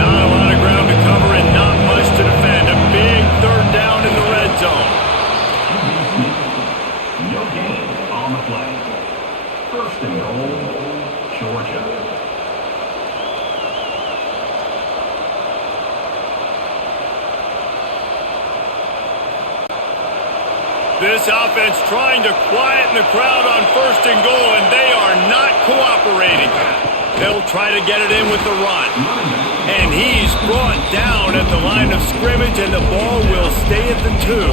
Not a lot of ground to cover and not much to defend. A big third down in the red zone. No gain on the play. First and goal, Georgia. This offense trying to quieten the crowd on first and goal, and they are not cooperating. They'll try to get it in with the run. And he's brought down at the line of scrimmage, and the ball will stay at the 2.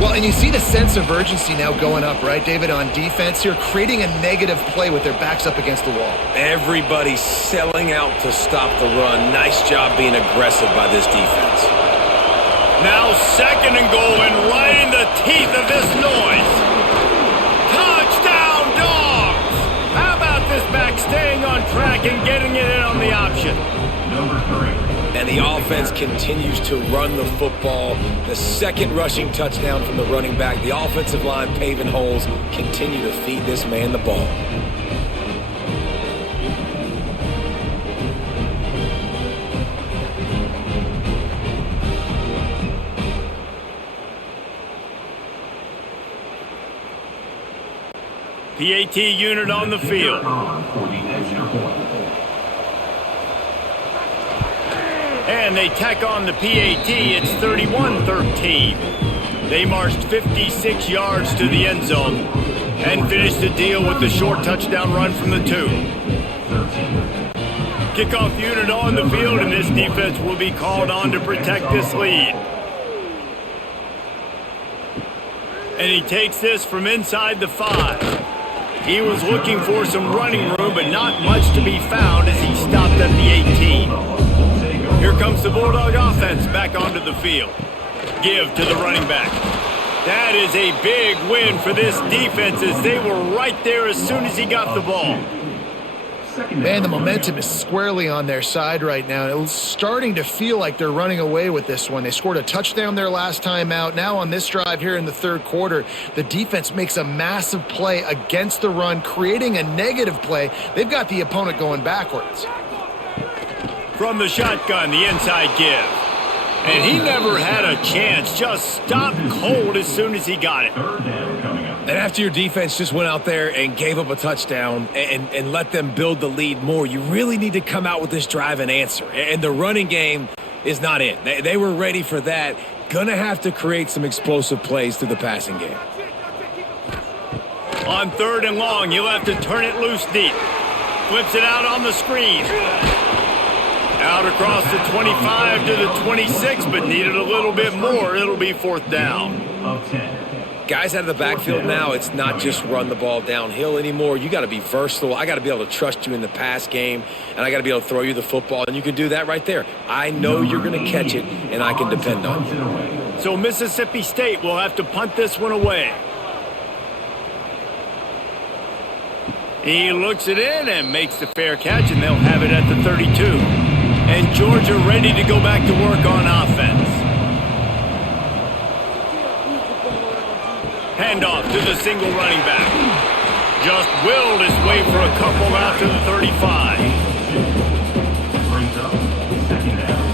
Well, and you see the sense of urgency now going up, right, David, on defense here, creating a negative play with their backs up against the wall. Everybody's selling out to stop the run. Nice job being aggressive by this defense. Now second and goal, and right in the teeth of this noise. Touchdown, Dogs! How about this back staying on track and getting it in on the option? Number 3. And the offense continues to run the football. The second rushing touchdown from the running back. The offensive line paving holes. Continue to feed this man the ball. PAT unit on the field. For the extra point. And they tack on the PAT. It's 31-13. They marched 56 yards to the end zone and finished the deal with the short touchdown run from the 2. Kickoff unit on the field, and this defense will be called on to protect this lead. And he takes this from inside the 5. He was looking for some running room, but not much to be found as he stopped at the 18. Here comes the Bulldog offense back onto the field. Give to the running back. That is a big win for this defense as they were right there as soon as he got the ball. Man, the momentum is squarely on their side right now. It's starting to feel like they're running away with this one. They scored a touchdown their last time out. Now on this drive here in the third quarter, the defense makes a massive play against the run, creating a negative play. They've got the opponent going backwards. From the shotgun, the inside give. And he never had a chance. Just stopped cold as soon as he got it. Third down coming up. And after your defense just went out there and gave up a touchdown and let them build the lead more, you really need to come out with this drive and answer. And the running game is not it. They were ready for that. Gonna have to create some explosive plays through the passing game. On 3rd and long, you'll have to turn it loose deep. Flips it out on the screen. Out across the 25 to the 26, but needed a little bit more. It'll be 4th down. Of 10. Guys out of the backfield now, it's not just run the ball downhill anymore. You got to be versatile. I got to be able to trust you in the pass game, and I got to be able to throw you the football, and you can do that right there. I know you're going to catch it, and I can depend on you. So Mississippi State will have to punt this one away. He looks it in and makes the fair catch, and they'll have it at the 32. And Georgia ready to go back to work on offense. Handoff to the single running back. Just willed his way for a couple out to the 35. Brings up 2nd down.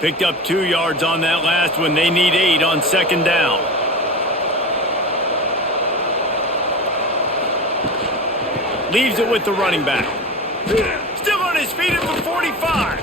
Picked up 2 yards on that last one. They need 8 on 2nd down. Leaves it with the running back. Still on his feet at the 45.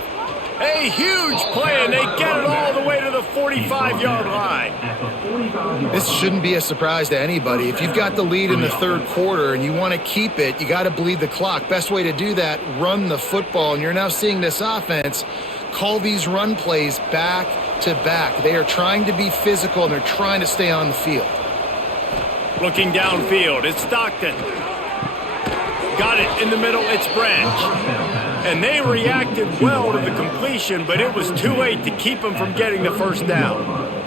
A huge play, and they get it all the way to the 45-yard line. This shouldn't be a surprise to anybody. If you've got the lead in the 3rd quarter and you want to keep it, you got to bleed the clock. Best way to do that, run the football. And you're now seeing this offense call these run plays back to back. They are trying to be physical, and they're trying to stay on the field. Looking downfield, it's Stockton. Got it in the middle, it's Branch. And they reacted well to the completion, but it was too late to keep them from getting the 1st down.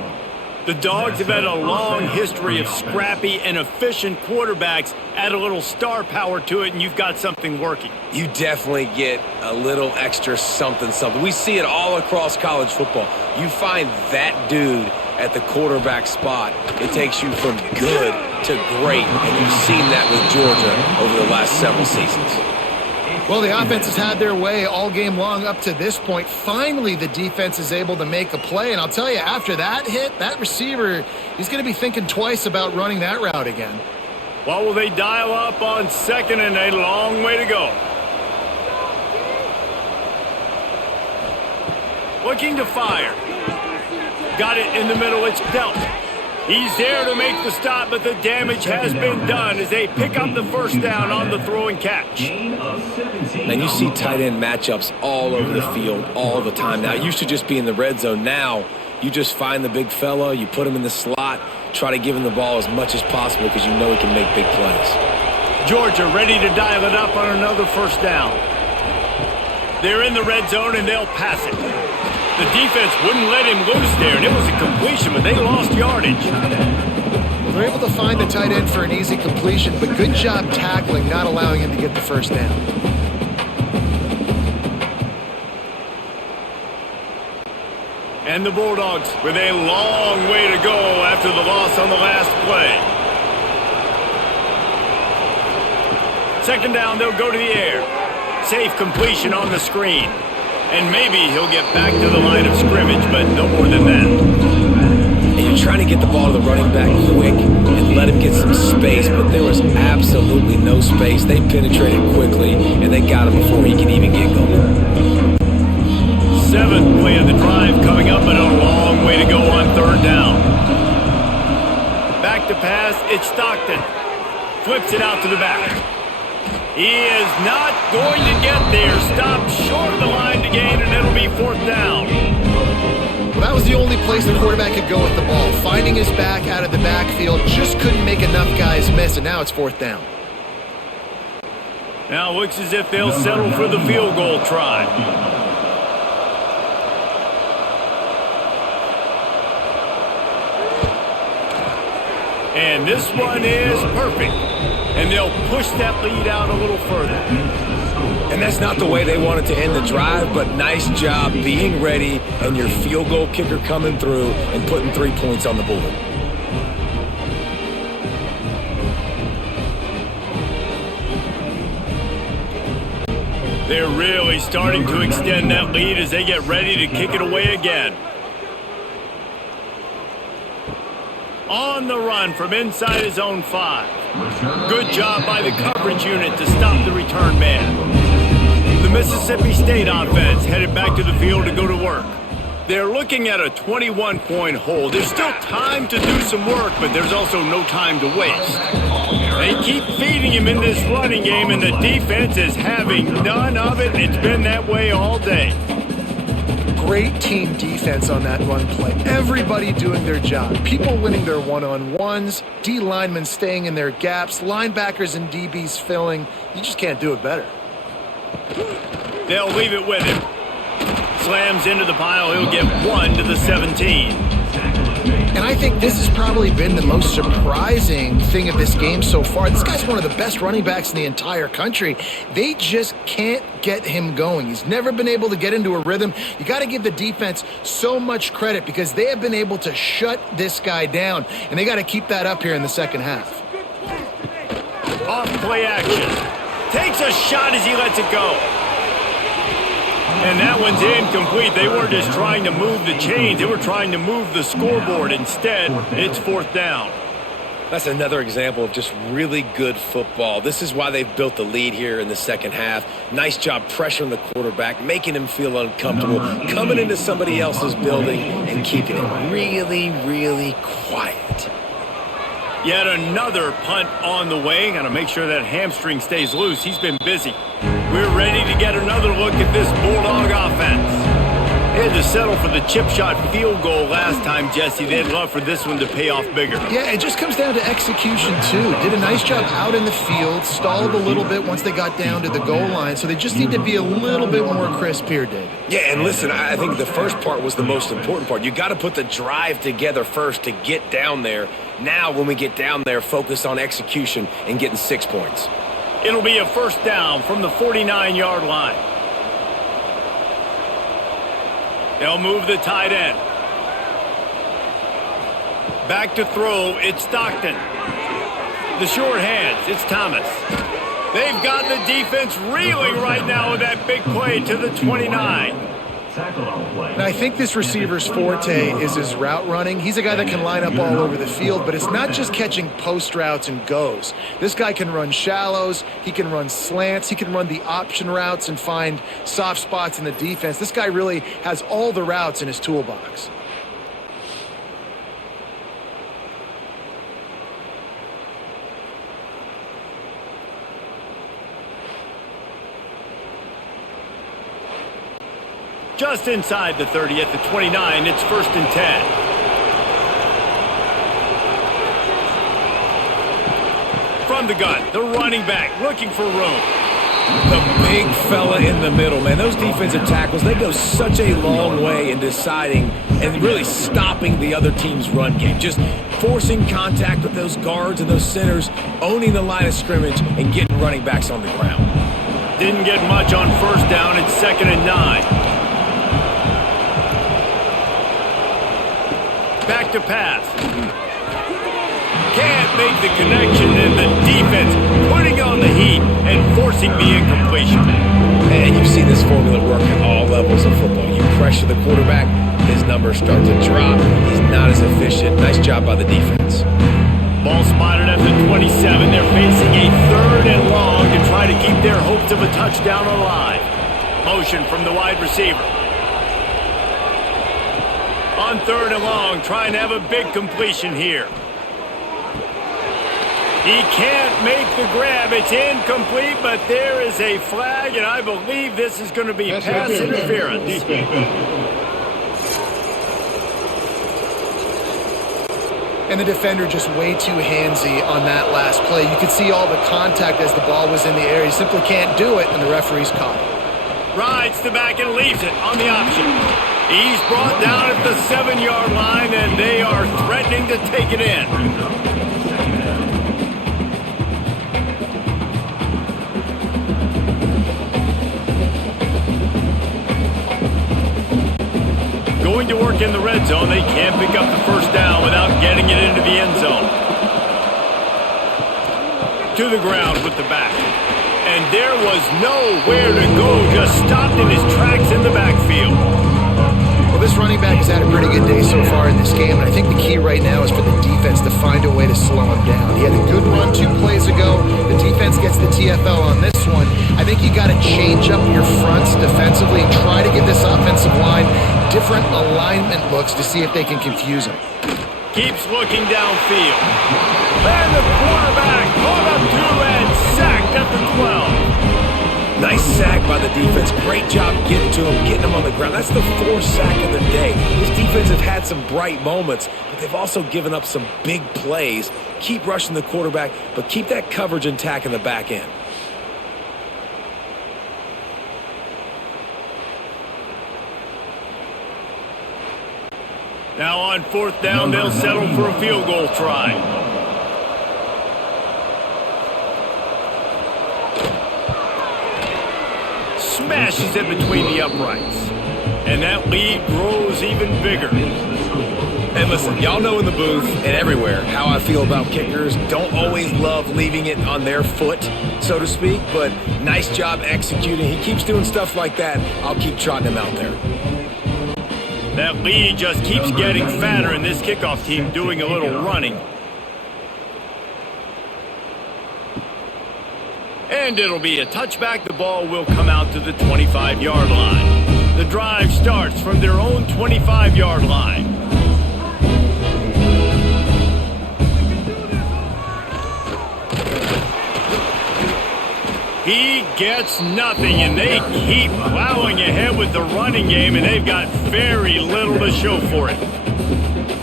The Dogs have had a long history of scrappy and efficient quarterbacks. Add a little star power to it, and you've got something working. You definitely get a little extra something. We see it all across college football. You find that dude at the quarterback spot, it takes you from good to great, and you've seen that with Georgia over the last several seasons. Well, the offense has had their way all game long up to this point. Finally, the defense is able to make a play, and I'll tell you, after that hit, that receiver, he's going to be thinking twice about running that route again. Well, will they dial up on 2nd and a long way to go? Looking to fire. Got it in the middle, it's Delp. He's there to make the stop, but the damage has been done as they pick up the 1st down on the throw and catch. And you see tight end matchups all over the field all the time. Now, it used to just be in the red zone. Now, you just find the big fella, you put him in the slot, try to give him the ball as much as possible because you know he can make big plays. Georgia ready to dial it up on another 1st down. They're in the red zone, and they'll pass it. The defense wouldn't let him loose there, and it was a completion, but they lost yardage. They're able to find the tight end for an easy completion, but good job tackling, not allowing him to get the 1st down. And the Bulldogs with a long way to go after the loss on the last play. 2nd down, they'll go to the air. Safe completion on the screen. And maybe he'll get back to the line of scrimmage, but no more than that. And you're trying to get the ball to the running back quick and let him get some space, but there was absolutely no space. They penetrated quickly, and they got him before he could even get going. 7th play of the drive coming up, but a long way to go on 3rd down. Back to pass, it's Stockton. Flips it out to the back. He is not going to get there. Stopped short of the line to gain, and it'll be 4th down. Well, that was the only place the quarterback could go with the ball. Finding his back out of the backfield, just couldn't make enough guys miss, and now it's 4th down. Now it looks as if they'll settle for the field goal try. And this one is perfect. And they'll push that lead out a little further. And that's not the way they wanted to end the drive, but nice job being ready and your field goal kicker coming through and putting 3 points on the board. They're really starting to extend that lead as they get ready to kick it away again. On the run from inside his own 5. Good job by the coverage unit to stop the return man. The Mississippi State offense headed back to the field to go to work. They're looking at a 21-point hole. There's still time to do some work, but there's also no time to waste. They keep feeding him in this running game, and the defense is having none of it. It's been that way all day. Great team defense on that run play. Everybody doing their job. People winning their one-on-ones, D linemen staying in their gaps, linebackers and DBs filling. You just can't do it better. They'll leave it with him. Slams into the pile. He'll get 1 to the 17. And I think this has probably been the most surprising thing of this game so far. This guy's one of the best running backs in the entire country. They just can't get him going. He's never been able to get into a rhythm. You got to give the defense so much credit because they have been able to shut this guy down, and they got to keep that up here in the second half. Off play action. Takes a shot as he lets it go. And that one's incomplete. They weren't just trying to move the chains. They were trying to move the scoreboard. Instead, it's 4th down. That's another example of just really good football. This is why they've built the lead here in the second half. Nice job pressuring the quarterback, making him feel uncomfortable, coming into somebody else's building and keeping it really, really quiet. Yet another punt on the way. Got to make sure that hamstring stays loose. He's been busy. We're ready to get another look at this Bulldog offense. They had to settle for the chip shot field goal last time, Jesse. They'd love for this one to pay off bigger. Yeah, it just comes down to execution, too. Did a nice job out in the field, stalled a little bit once they got down to the goal line, so they just need to be a little bit more crisp here, David. Yeah, and listen, I think the first part was the most important part. You got to put the drive together first to get down there. Now, when we get down there, focus on execution and getting 6 points. It'll be a 1st down from the 49-yard line. They'll move the tight end. Back to throw, it's Stockton. The short hands, it's Thomas. They've got the defense reeling right now with that big play to the 29. And I think this receiver's forte is his route running. He's a guy that can line up all over the field, but it's not just catching post routes and goes. This guy can run shallows, he can run slants, he can run the option routes and find soft spots in the defense. This guy really has all the routes in his toolbox. Just inside the 30 at the 29, it's 1st and 10. From the gun, the running back looking for room. The big fella in the middle, man. Those defensive tackles, they go such a long way in deciding and really stopping the other team's run game. Just forcing contact with those guards and those centers, owning the line of scrimmage, and getting running backs on the ground. Didn't get much on 1st down. It's 2nd and 9. Back to pass. Can't make the connection, and the defense putting on the heat and forcing the incompletion. And you've seen this formula work at all levels of football. You pressure the quarterback, his numbers start to drop. He's not as efficient. Nice job by the defense. Ball spotted at the 27. They're facing a 3rd and long to try to keep their hopes of a touchdown alive. Motion from the wide receiver. On 3rd and long, trying to have a big completion here. He can't make the grab. It's incomplete, but there is a flag, and I believe this is going to be pass interference. And the defender just way too handsy on that last play. You could see all the contact as the ball was in the air. He simply can't do it, and the referee's caught it. Rides the back and leaves it on the option. He's brought down at the 7-yard line, and they are threatening to take it in. Going to work in the red zone. They can't pick up the 1st down without getting it into the end zone. To the ground with the back. and there was nowhere to go, just stopped in his tracks in the backfield. Well, this running back has had a pretty good day so far in this game, and I think the key right now is for the defense to find a way to slow him down. He had a good run 2 plays ago. The defense gets the TFL on this one. I think you got to change up your fronts defensively and try to give this offensive line different alignment looks to see if they can confuse him. Keeps looking downfield. And the quarterback caught up 2 and sacked at the 12. Nice sack by the defense. Great job getting to him, getting him on the ground. That's the 4th sack of the day. This defense have had some bright moments, but they've also given up some big plays. Keep rushing the quarterback, but keep that coverage intact in the back end. Now on 4th down, they'll settle for a field goal try. Smashes it between the uprights. And that lead grows even bigger. And listen, y'all know in the booth and everywhere how I feel about kickers. Don't always love leaving it on their foot, so to speak, but nice job executing. He keeps doing stuff like that. I'll keep trotting him out there. That lead just keeps getting fatter, and this kickoff team doing a little running. And it'll be a touchback. The ball will come out to the 25-yard line. The drive starts from their own 25-yard line. He gets nothing, and they keep plowing ahead with the running game, and they've got very little to show for it.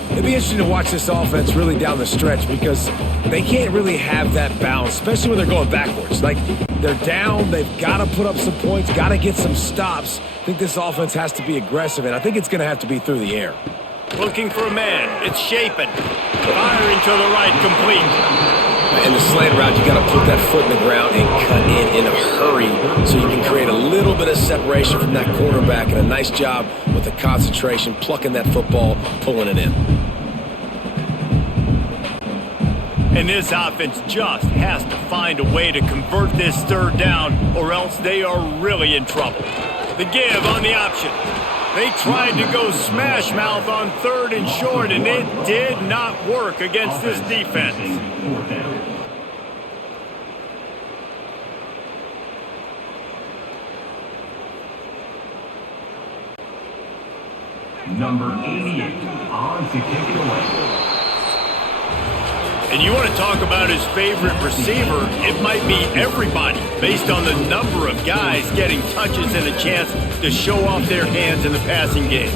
It'll be interesting to watch this offense really down the stretch because they can't really have that balance, especially when they're going backwards. Like, they're down, they've got to put up some points, got to get some stops. I think this offense has to be aggressive, and I think it's going to have to be through the air. Looking for a man. It's Shapen. Firing to the right, complete. In the slant route, you got to put that foot in the ground and cut in a hurry so you can create a little bit of separation from that quarterback, and a nice job with the concentration, plucking that football, pulling it in. And this offense just has to find a way to convert this 3rd down, or else they are really in trouble. The give on the option. They tried to go smash mouth on 3rd and short, and it did not work against this defense. Number 88 on to kick it away. And you want to talk about his favorite receiver, it might be everybody, based on the number of guys getting touches and a chance to show off their hands in the passing game.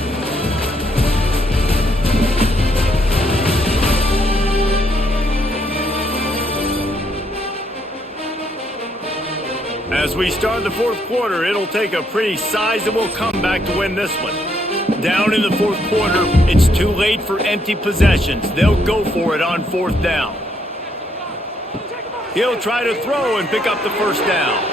As we start the 4th quarter, it'll take a pretty sizable comeback to win this one. Down in the 4th quarter, it's too late for empty possessions. They'll go for it on 4th down. He'll try to throw and pick up the 1st down.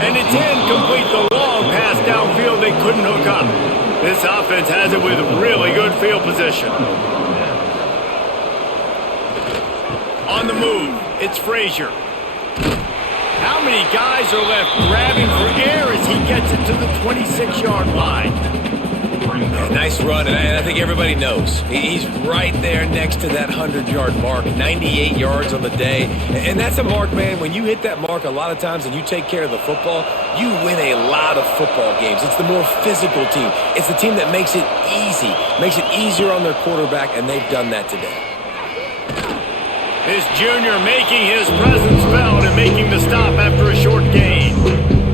And it's incomplete. The long pass downfield, they couldn't hook up. This offense has it with really good field position. On the move, it's Frazier. How many guys are left grabbing for air as he gets it to the 26-yard line? Nice run, and I think everybody knows. He's right there next to that 100-yard mark, 98 yards on the day. And that's a mark, man. When you hit that mark a lot of times and you take care of the football, you win a lot of football games. It's the more physical team. It's the team that makes it easy, makes it easier on their quarterback, and they've done that today. This junior making his presence felt and making the stop after a short gain.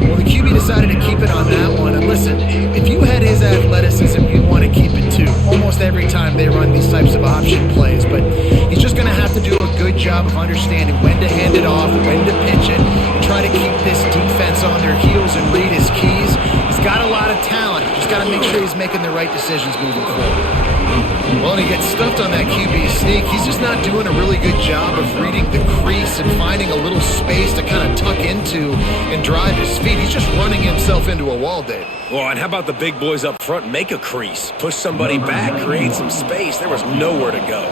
Well, the QB decided to keep it on that one. And listen, if you had his athleticism, you'd want to keep it too. Almost every time they run these types of option plays. But he's just going to have to do a good job of understanding when to hand it off, when to pitch it, and try to keep this defense on their heels and read his keys. He's got a lot of talent. Just got to make sure he's making the right decisions moving forward. Well, and he gets stuffed on that QB sneak. He's just not doing a really good job of reading the crease and finding a little space to kind of tuck into and drive his feet. He's just running himself into a wall, Dave. Well, and how about the big boys up front? Make a crease. Push somebody back. Create some space. There was nowhere to go.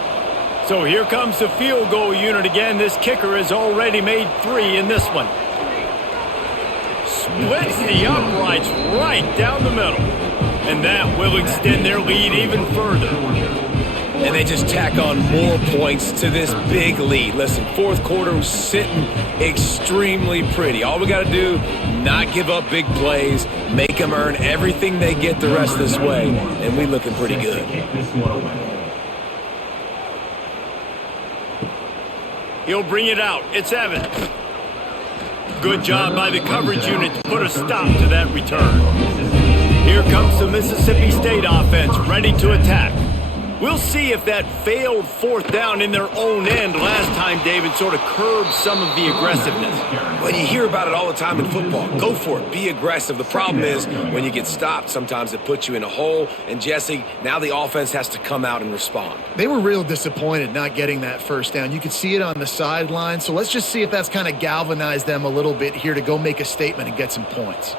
So here comes the field goal unit again. This kicker has already made 3 in this one. Splits the uprights right down the middle. And that will extend their lead even further. And they just tack on more points to this big lead. Listen, fourth quarter was sitting extremely pretty. All we got to do, not give up big plays, make them earn everything they get the rest of this way, and we looking pretty good. He'll bring it out. It's Evans. Good job by the coverage unit to put a stop to that return. Here comes the Mississippi State offense, ready to attack. We'll see if that failed fourth down in their own end last time, David, sort of curbed some of the aggressiveness. Well, you hear about it all the time in football. Go for it. Be aggressive. The problem is when you get stopped, sometimes it puts you in a hole. And, Jesse, now the offense has to come out and respond. They were real disappointed not getting that first down. You could see it on the sideline. So let's just see if that's kind of galvanized them a little bit here to go make a statement and get some points.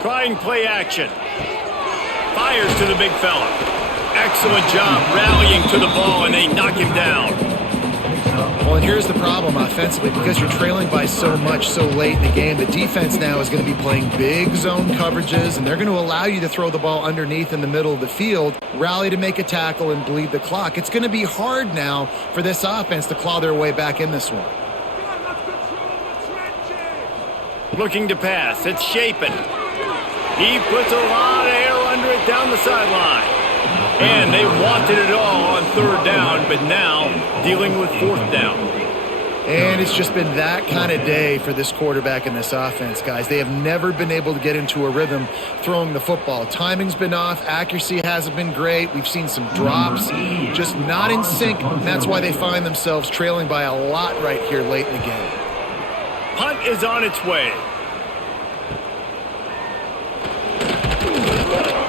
Trying play action. Fires to the big fella. Excellent job rallying to the ball, and they knock him down. Well, and here's the problem offensively. Because you're trailing by so much so late in the game, the defense now is going to be playing big zone coverages, and they're going to allow you to throw the ball underneath in the middle of the field, rally to make a tackle, and bleed the clock. It's going to be hard now for this offense to claw their way back in this one. Looking to pass. It's Shapen. He puts a lot of air under it down the sideline. And they wanted it all on third down, but now dealing with fourth down. And it's just been that kind of day for this quarterback and this offense, guys. They have never been able to get into a rhythm throwing the football. Timing's been off. Accuracy hasn't been great. We've seen some drops, just not in sync. And that's why they find themselves trailing by a lot right here late in the game. Punt is on its way.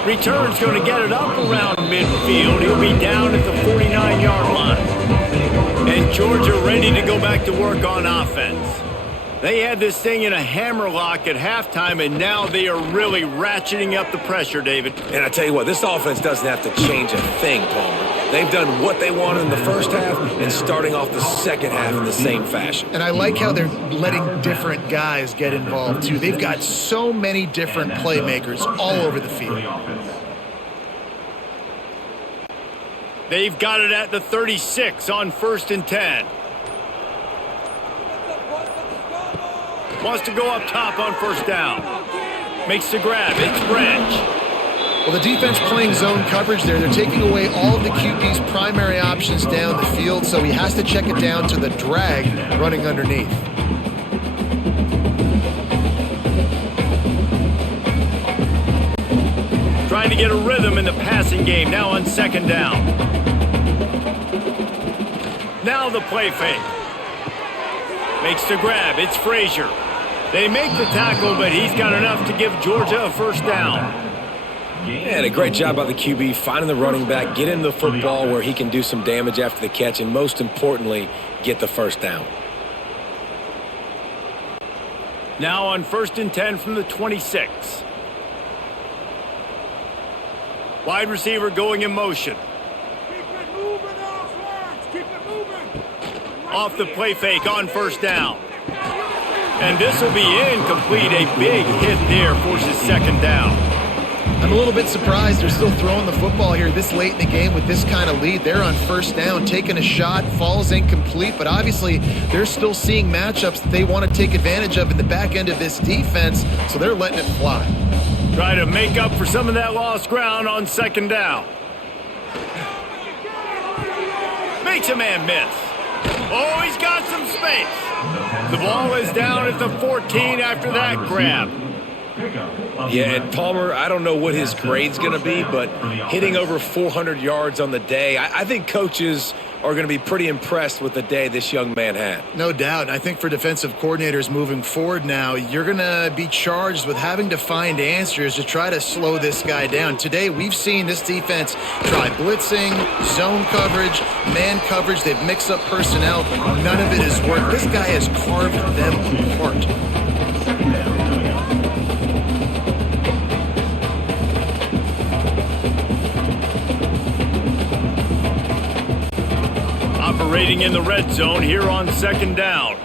Return's going to get it up around midfield. He'll be down at the 49-yard line. And Georgia ready to go back to work on offense. They had this thing in a hammerlock at halftime, and now they are really ratcheting up the pressure, David. And I tell you what, this offense doesn't have to change a thing, Palmer. They've done what they wanted in the first half and starting off the second half in the same fashion. And I like how they're letting different guys get involved, too. They've got so many different playmakers all over the field. They've got it at the 36 on 1st and 10. Wants to go up top on first down. Makes the grab. It's Branch. Well, the defense playing zone coverage there. They're taking away all of the QB's primary options down the field, so he has to check it down to the drag running underneath. Trying to get a rhythm in the passing game now on second down. Now the play fake. Makes the grab. It's Frazier. They make the tackle, but he's got enough to give Georgia a first down. And a great job by the QB finding the running back, get him the football where he can do some damage after the catch, and most importantly, get the first down. Now on 1st and 10 from the 26. Wide receiver going in motion. Keep it moving, offense. Keep it moving. Off the play fake on first down. And this will be incomplete. A big hit there forces second down. I'm a little bit surprised they're still throwing the football here this late in the game with this kind of lead. They're on first down, taking a shot, falls incomplete, but obviously they're still seeing matchups that they want to take advantage of in the back end of this defense, so they're letting it fly. Try to make up for some of that lost ground on second down. Makes a man miss. Oh, he's got some space. The ball is down at the 14 after that grab. Yeah, and Palmer, I don't know what his grade's going to be, but hitting over 400 yards on the day, I think coaches are going to be pretty impressed with the day this young man had. No doubt. And I think for defensive coordinators moving forward now, you're going to be charged with having to find answers to try to slow this guy down. Today, we've seen this defense try blitzing, zone coverage, man coverage. They've mixed up personnel. None of it has worked. This guy has carved them apart. operating in the red zone here on second down.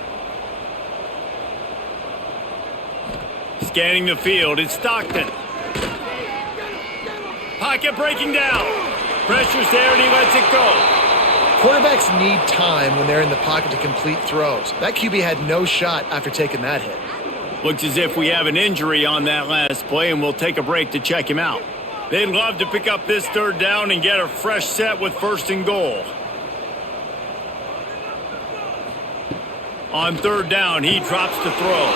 Scanning the field, it's Stockton. Pocket breaking down. Pressure's there and he lets it go. Quarterbacks need time when they're in the pocket to complete throws. That QB had no shot after taking that hit. Looks as if we have an injury on that last play, and we'll take a break to check him out. They'd love to pick up this third down and get a fresh set with 1st and goal. On 3rd down, he drops to throw.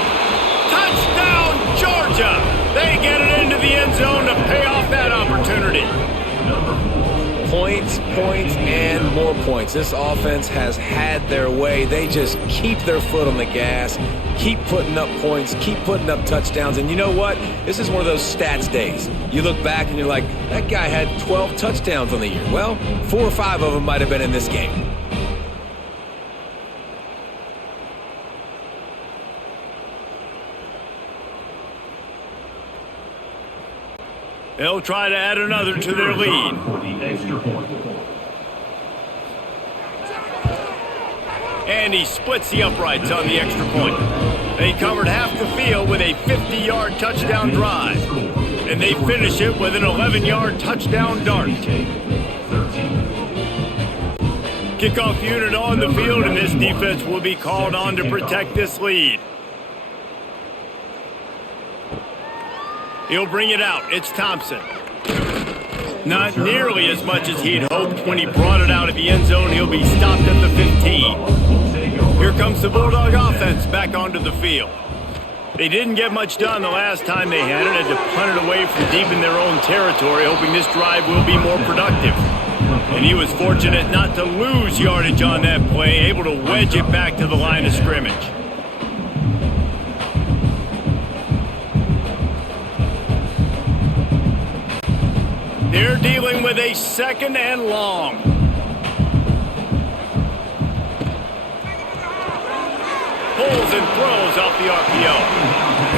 Touchdown, Georgia! They get it into the end zone to pay off that opportunity. Points, and more points. This offense has had their way. They just keep their foot on the gas, keep putting up points, keep putting up touchdowns. And you know what? This is one of those stats days. You look back and you're like, that guy had 12 touchdowns on the year. Well, 4 or 5 of them might have been in this game. They'll try to add another to their lead. For the extra point. And he splits the uprights on the extra point. They covered half the field with a 50-yard touchdown drive. And they finish it with an 11-yard touchdown dart. Kickoff unit on the field, and this defense will be called on to protect this lead. He'll bring it out. It's Thompson. Not nearly as much as he'd hoped when he brought it out of the end zone. He'll be stopped at the 15. Here comes the Bulldog offense back onto the field. They didn't get much done the last time they had it to punt it away from deep in their own territory, hoping this drive will be more productive. And he was fortunate not to lose yardage on that play, able to wedge it back to the line of scrimmage. They're dealing with a 2nd and long. Pulls and throws off the RPO.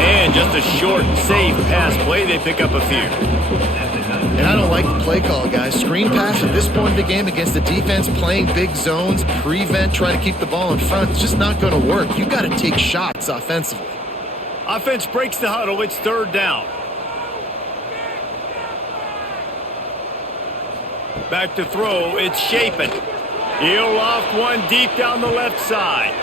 And just a short, safe pass play. They pick up a few. And I don't like the play call, guys. Screen pass at this point in the game against the defense playing big zones, prevent, trying to keep the ball in front. It's just not going to work. You got to take shots offensively. Offense breaks the huddle. It's 3rd down. Back to throw, it's Shapen. He'll loft one deep down the left side.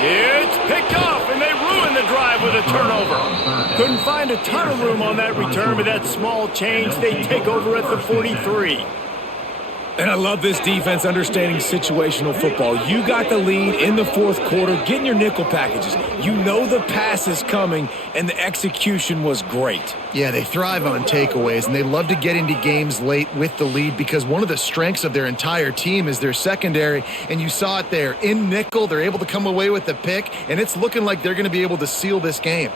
It's picked off, and they ruin the drive with a turnover. Couldn't find a ton of room on that return with that small change. They take over at the 43. And I love this defense understanding situational football. You got the lead in the 4th quarter, getting your nickel packages. You know the pass is coming, and the execution was great. Yeah, they thrive on takeaways, and they love to get into games late with the lead because one of the strengths of their entire team is their secondary, and you saw it there. In nickel, they're able to come away with the pick, and it's looking like they're going to be able to seal this game.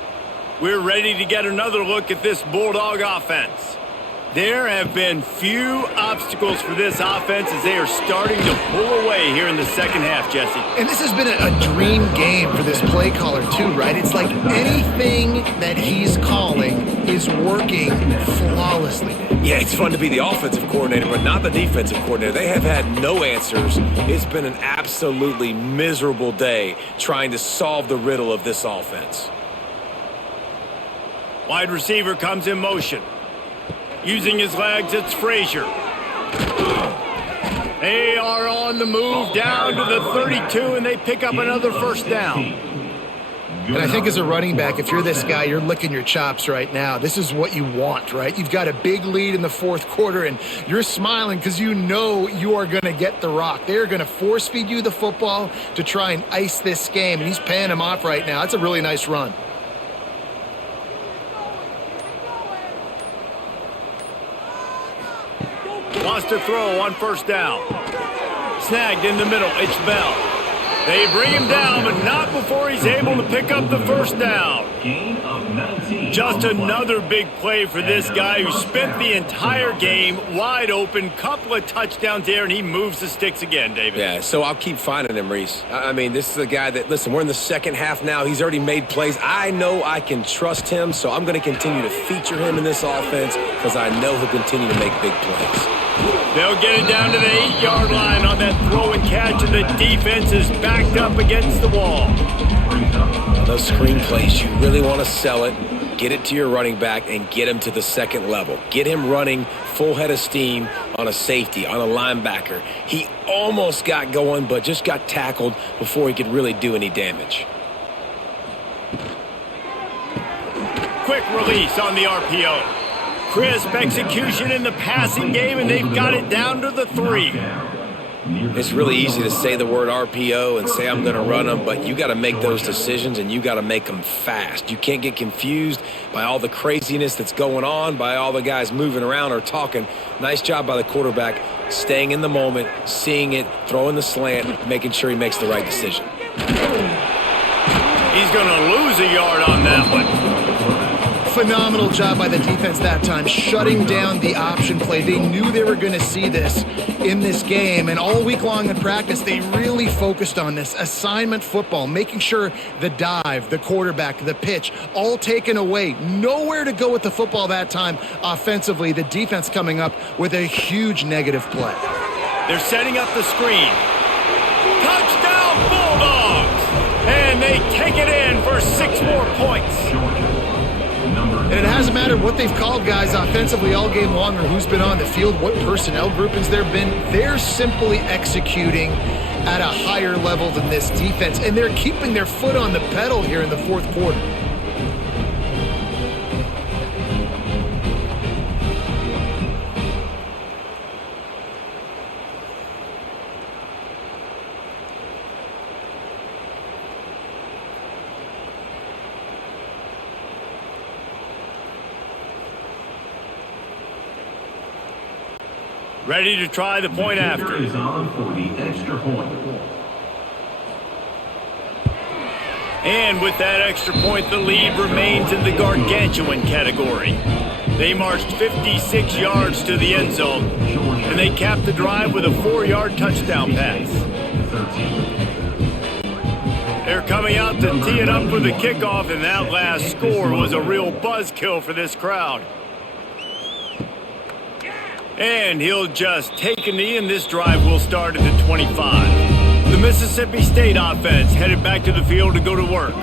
We're ready to get another look at this Bulldog offense. There have been few obstacles for this offense as they are starting to pull away here in the second half, Jesse. And this has been a dream game for this play caller too, right? It's like anything that he's calling is working flawlessly. Yeah, it's fun to be the offensive coordinator, but not the defensive coordinator. They have had no answers. It's been an absolutely miserable day trying to solve the riddle of this offense. Wide receiver comes in motion. Using his legs, it's Frazier. They are on the move down to the 32, and they pick up another 1st down. And I think as a running back, if you're this guy, you're licking your chops right now. This is what you want, right? You've got a big lead in the 4th quarter, and you're smiling because you know you are going to get the rock. They're going to force feed you the football to try and ice this game, and he's paying him off right now. That's a really nice run. Wants to throw on 1st down. Snagged in the middle. It's Bell. They bring him down, but not before he's able to pick up the 1st down. Gain of 19. Just another big play for this guy who spent the entire game wide open. Couple of touchdowns there, and he moves the sticks again, David. Yeah, so I'll keep finding him, Reese. I mean, this is a guy that, listen, we're in the second half now. He's already made plays. I know I can trust him, so I'm going to continue to feature him in this offense because I know he'll continue to make big plays. They'll get it down to the 8-yard line on that throw and catch, and the defense is backed up against the wall. On those screen plays, you really want to sell it, get it to your running back, and get him to the second level. Get him running full head of steam on a safety, on a linebacker. He almost got going, but just got tackled before he could really do any damage. Quick release on the RPO. Crisp execution in the passing game, and they've got it down to the 3. It's really easy to say the word RPO and say I'm going to run them, but you got to make those decisions, and you got to make them fast. You can't get confused by all the craziness that's going on, by all the guys moving around or talking. Nice job by the quarterback, staying in the moment, seeing it, throwing the slant, making sure he makes the right decision. He's going to lose a yard on that one. Phenomenal job by the defense that time, shutting down the option play. They knew they were going to see this in this game, and all week long in practice, they really focused on this assignment football, making sure the dive, the quarterback, the pitch, all taken away. Nowhere to go with the football that time offensively. The defense coming up with a huge negative play. They're setting up the screen. Touchdown Bulldogs! And they take it in for 6 more points. And it hasn't mattered what they've called guys offensively all game long or who's been on the field, what personnel groupings there have been. They're simply executing at a higher level than this defense, and they're keeping their foot on the pedal here in the fourth quarter. Ready to try the point after. Is on for the extra point. And with that extra point, the lead remains in the gargantuan category. They marched 56 yards to the end zone, and they capped the drive with a 4-yard touchdown pass. They're coming out to tee it up for the kickoff, and that last score was a real buzzkill for this crowd. And he'll just take a knee, and this drive will start at the 25. The Mississippi State offense headed back to the field to go to work.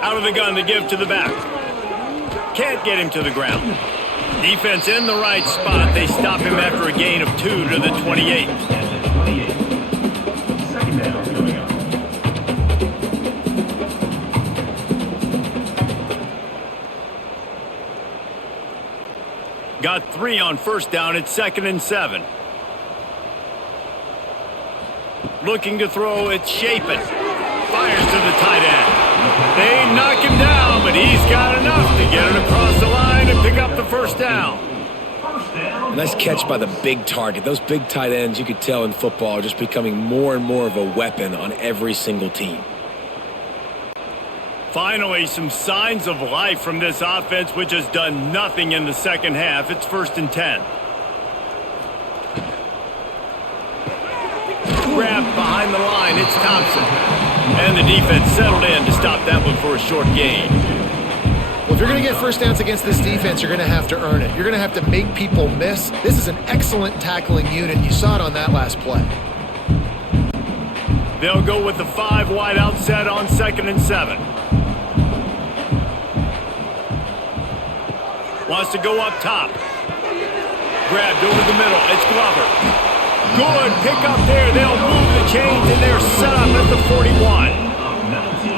Out of the gun to give to the back. Can't get him to the ground. Defense in the right spot. They stop him after a gain of 2 to the 28. Second down coming up. Got 3 on first down. It's 2nd and 7. Looking to throw. It's Shapen. Fires to the tight end. They knock him down, but he's got enough to get it across the line and pick up the first down. Nice catch by the big target. Those big tight ends, you could tell in football, are just becoming more and more of a weapon on every single team. Finally, some signs of life from this offense, which has done nothing in the second half. It's 1st and 10. Grabbed behind the line. It's Thompson. And the defense settled in to stop that one for a short gain. Well, if you're going to get first downs against this defense, you're going to have to earn it. You're going to have to make people miss. This is an excellent tackling unit. You saw it on that last play. They'll go with the 5 wide out set on 2nd and 7. Wants to go up top. Grabbed over the middle. It's Glover. Good pick up there. They'll move the chains, and they're set up at the 41.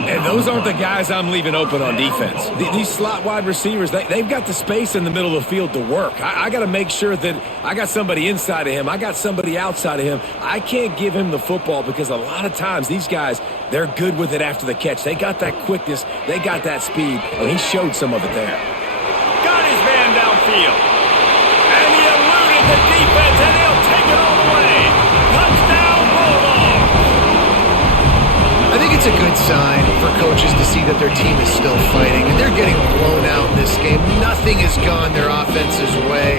And those aren't the guys I'm leaving open on defense. These slot wide receivers, they've got the space in the middle of the field to work. I got to make sure that I got somebody inside of him. I got somebody outside of him. I can't give him the football because a lot of times these guys, they're good with it after the catch. They got that quickness. They got that speed, and he showed some of it there. Got his man downfield. And he eluded the defense, and he'll take it all the way. Touchdown, Bulldogs! I think it's a good sign for coaches to see that their team is still fighting, and they're getting blown out in this game. Nothing has gone their offense's way.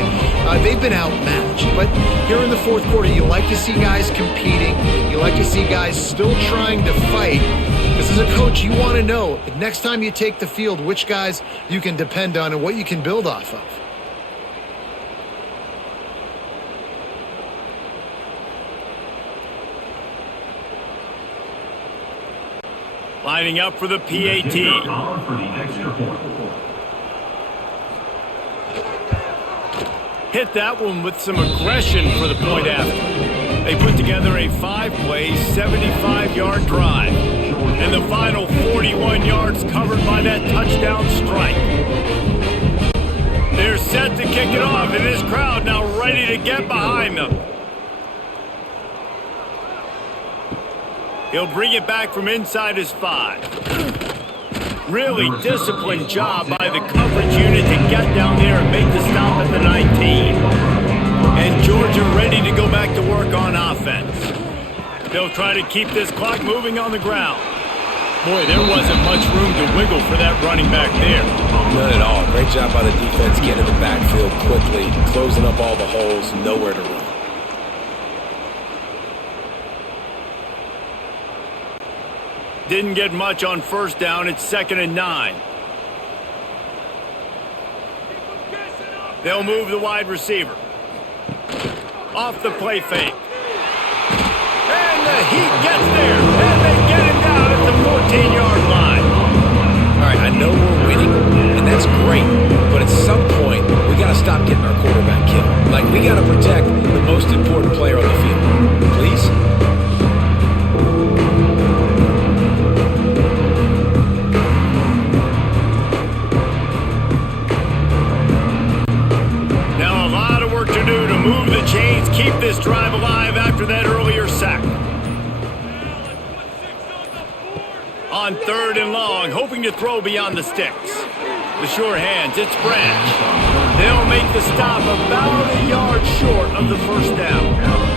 They've been outmatched. But here in the fourth quarter, you like to see guys competing. You like to see guys still trying to fight. Because as a coach, you want to know, next time you take the field, which guys you can depend on and what you can build off of. Lining up for the PAT. Pollard for the extra point. Hit that one with some aggression for the point after. They put together a 5-play, 75-yard drive. And the final 41 yards covered by that touchdown strike. They're set to kick it off, and this crowd now ready to get behind them. He'll bring it back from inside his 5. Really disciplined job by the coverage unit to get down there and make the stop at the 19. And Georgia ready to go back to work on offense. They'll try to keep this clock moving on the ground. Boy, there wasn't much room to wiggle for that running back there. None at all. Great job by the defense getting in the backfield quickly, closing up all the holes, nowhere to run. Didn't get much on first down. It's 2nd and 9. They'll move the wide receiver. Off the play fake. And the heat gets there. And they get him down at the 14-yard line. All right, I know we're winning, and that's great. But at some point, we got to stop getting our quarterback killed. Like, we got to protect the most important player on the field. Please? Move the chains, keep this drive alive after that earlier sack. On 3rd and long, hoping to throw beyond the sticks. The sure hands, it's Branch. They'll make the stop about a yard short of the first down.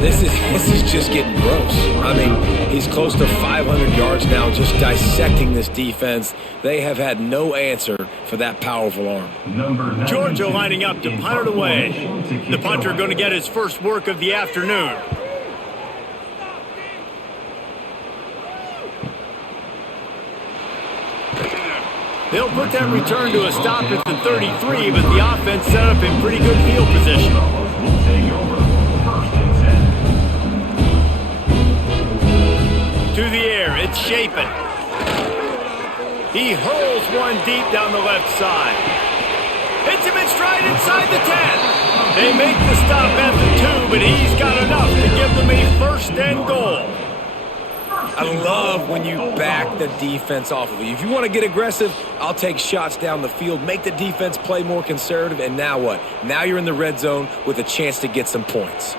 This is just getting gross. I mean, he's close to 500 yards now just dissecting this defense. They have had no answer for that powerful arm. Georgia lining up to punt it away. The punter going to get his first work of the afternoon. They'll put that return to a stop at the 33, but the offense set up in pretty good field position. To the air, it's Shapen. He hurls one deep down the left side. Hits him in stride inside the 10. They make the stop at the 2, but he's got enough to give them a 1st and goal. I love when you back the defense off of you. If you want to get aggressive, I'll take shots down the field, make the defense play more conservative, and now what? Now you're in the red zone with a chance to get some points.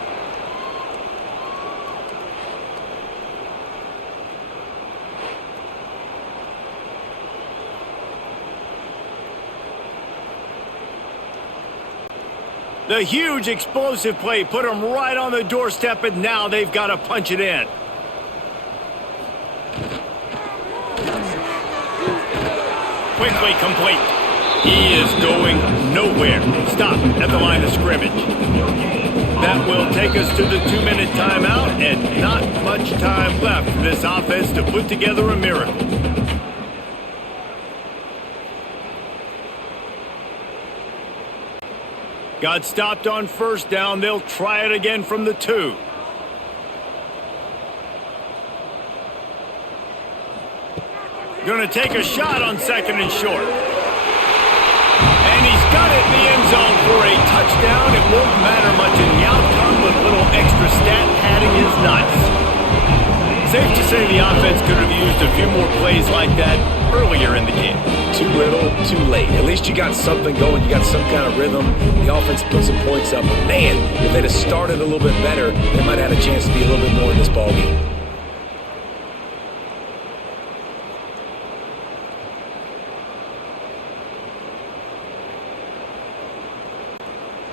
The huge explosive play put them right on the doorstep, and now they've got to punch it in. Quickly complete. He is going nowhere. Stop at the line of scrimmage. That will take us to the 2-minute timeout, and not much time left for this offense to put together a miracle. Got stopped on first down. They'll try it again from the 2. Going to take a shot on 2nd and short. And he's got it in the end zone for a touchdown. It won't matter much in the outcome, but a little extra stat padding is nice. Safe to say the offense could have used a few more plays like that earlier in the game. Too little, too late. At least you got something going. You got some kind of rhythm. The offense put some points up. But man, if they'd have started a little bit better, they might have had a chance to be a little bit more in this ballgame.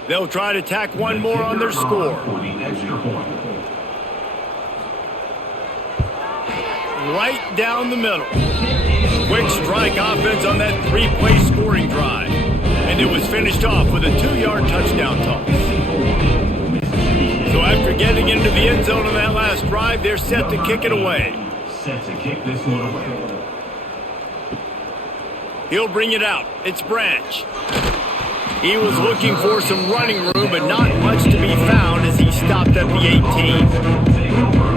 They'll try to tack one more on their score. Right down the middle. Quick strike offense on that 3-play scoring drive. And it was finished off with a 2-yard touchdown toss. So after getting into the end zone on that last drive, they're set to kick it away. Set to kick this one away. He'll bring it out. It's Branch. He was looking for some running room, but not much to be found as he stopped at the 18.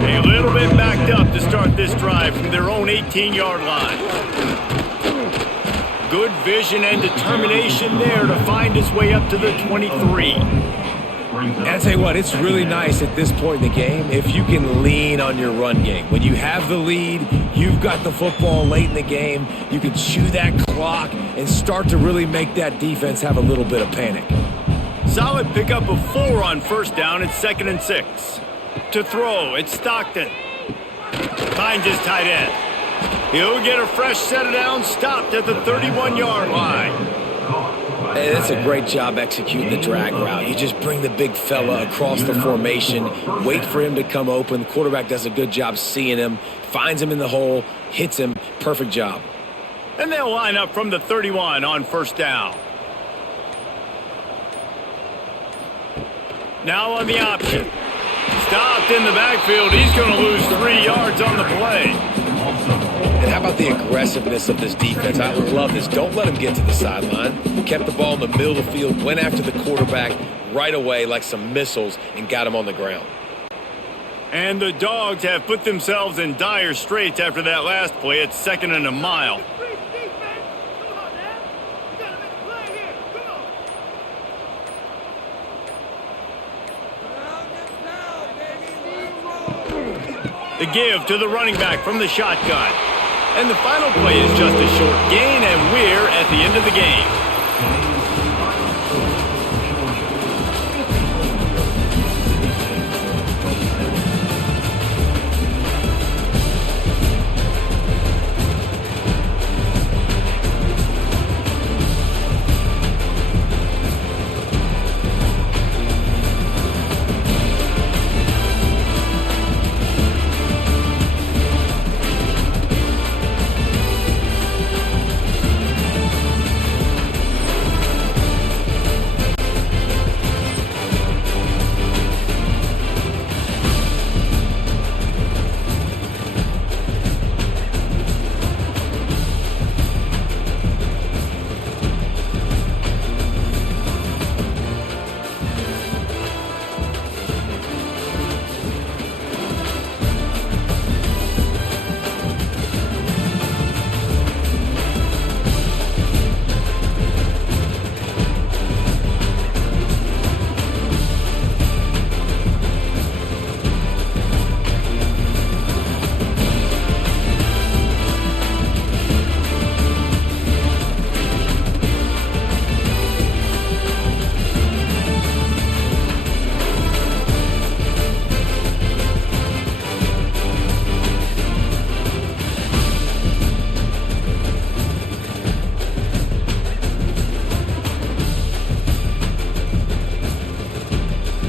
A little bit backed up to start this drive from their own 18-yard line. Good vision and determination there to find his way up to the 23. And I tell you what, it's really nice at this point in the game if you can lean on your run game. When you have the lead, you've got the football late in the game, you can chew that clock and start to really make that defense have a little bit of panic. Solid pickup of 4 on first down and 2nd and 6. To throw, it's Stockton. Finds his tight end. He'll get a fresh set of downs, stopped at the 31-yard line. Hey, that's a great job executing the drag route. You just bring the big fella across the formation, wait for him to come open. The quarterback does a good job seeing him, finds him in the hole, hits him. Perfect job. And they'll line up from the 31 on first down. Now on the option. Stopped in the backfield. He's going to lose 3 yards on the play. And how about the aggressiveness of this defense? I love this. Don't let him get to the sideline. Kept the ball in the middle of the field, went after the quarterback right away like some missiles and got him on the ground. And the Dogs have put themselves in dire straits after that last play. It's 2nd and a mile. The give to the running back from the shotgun. And the final play is just a short gain, and we're at the end of the game.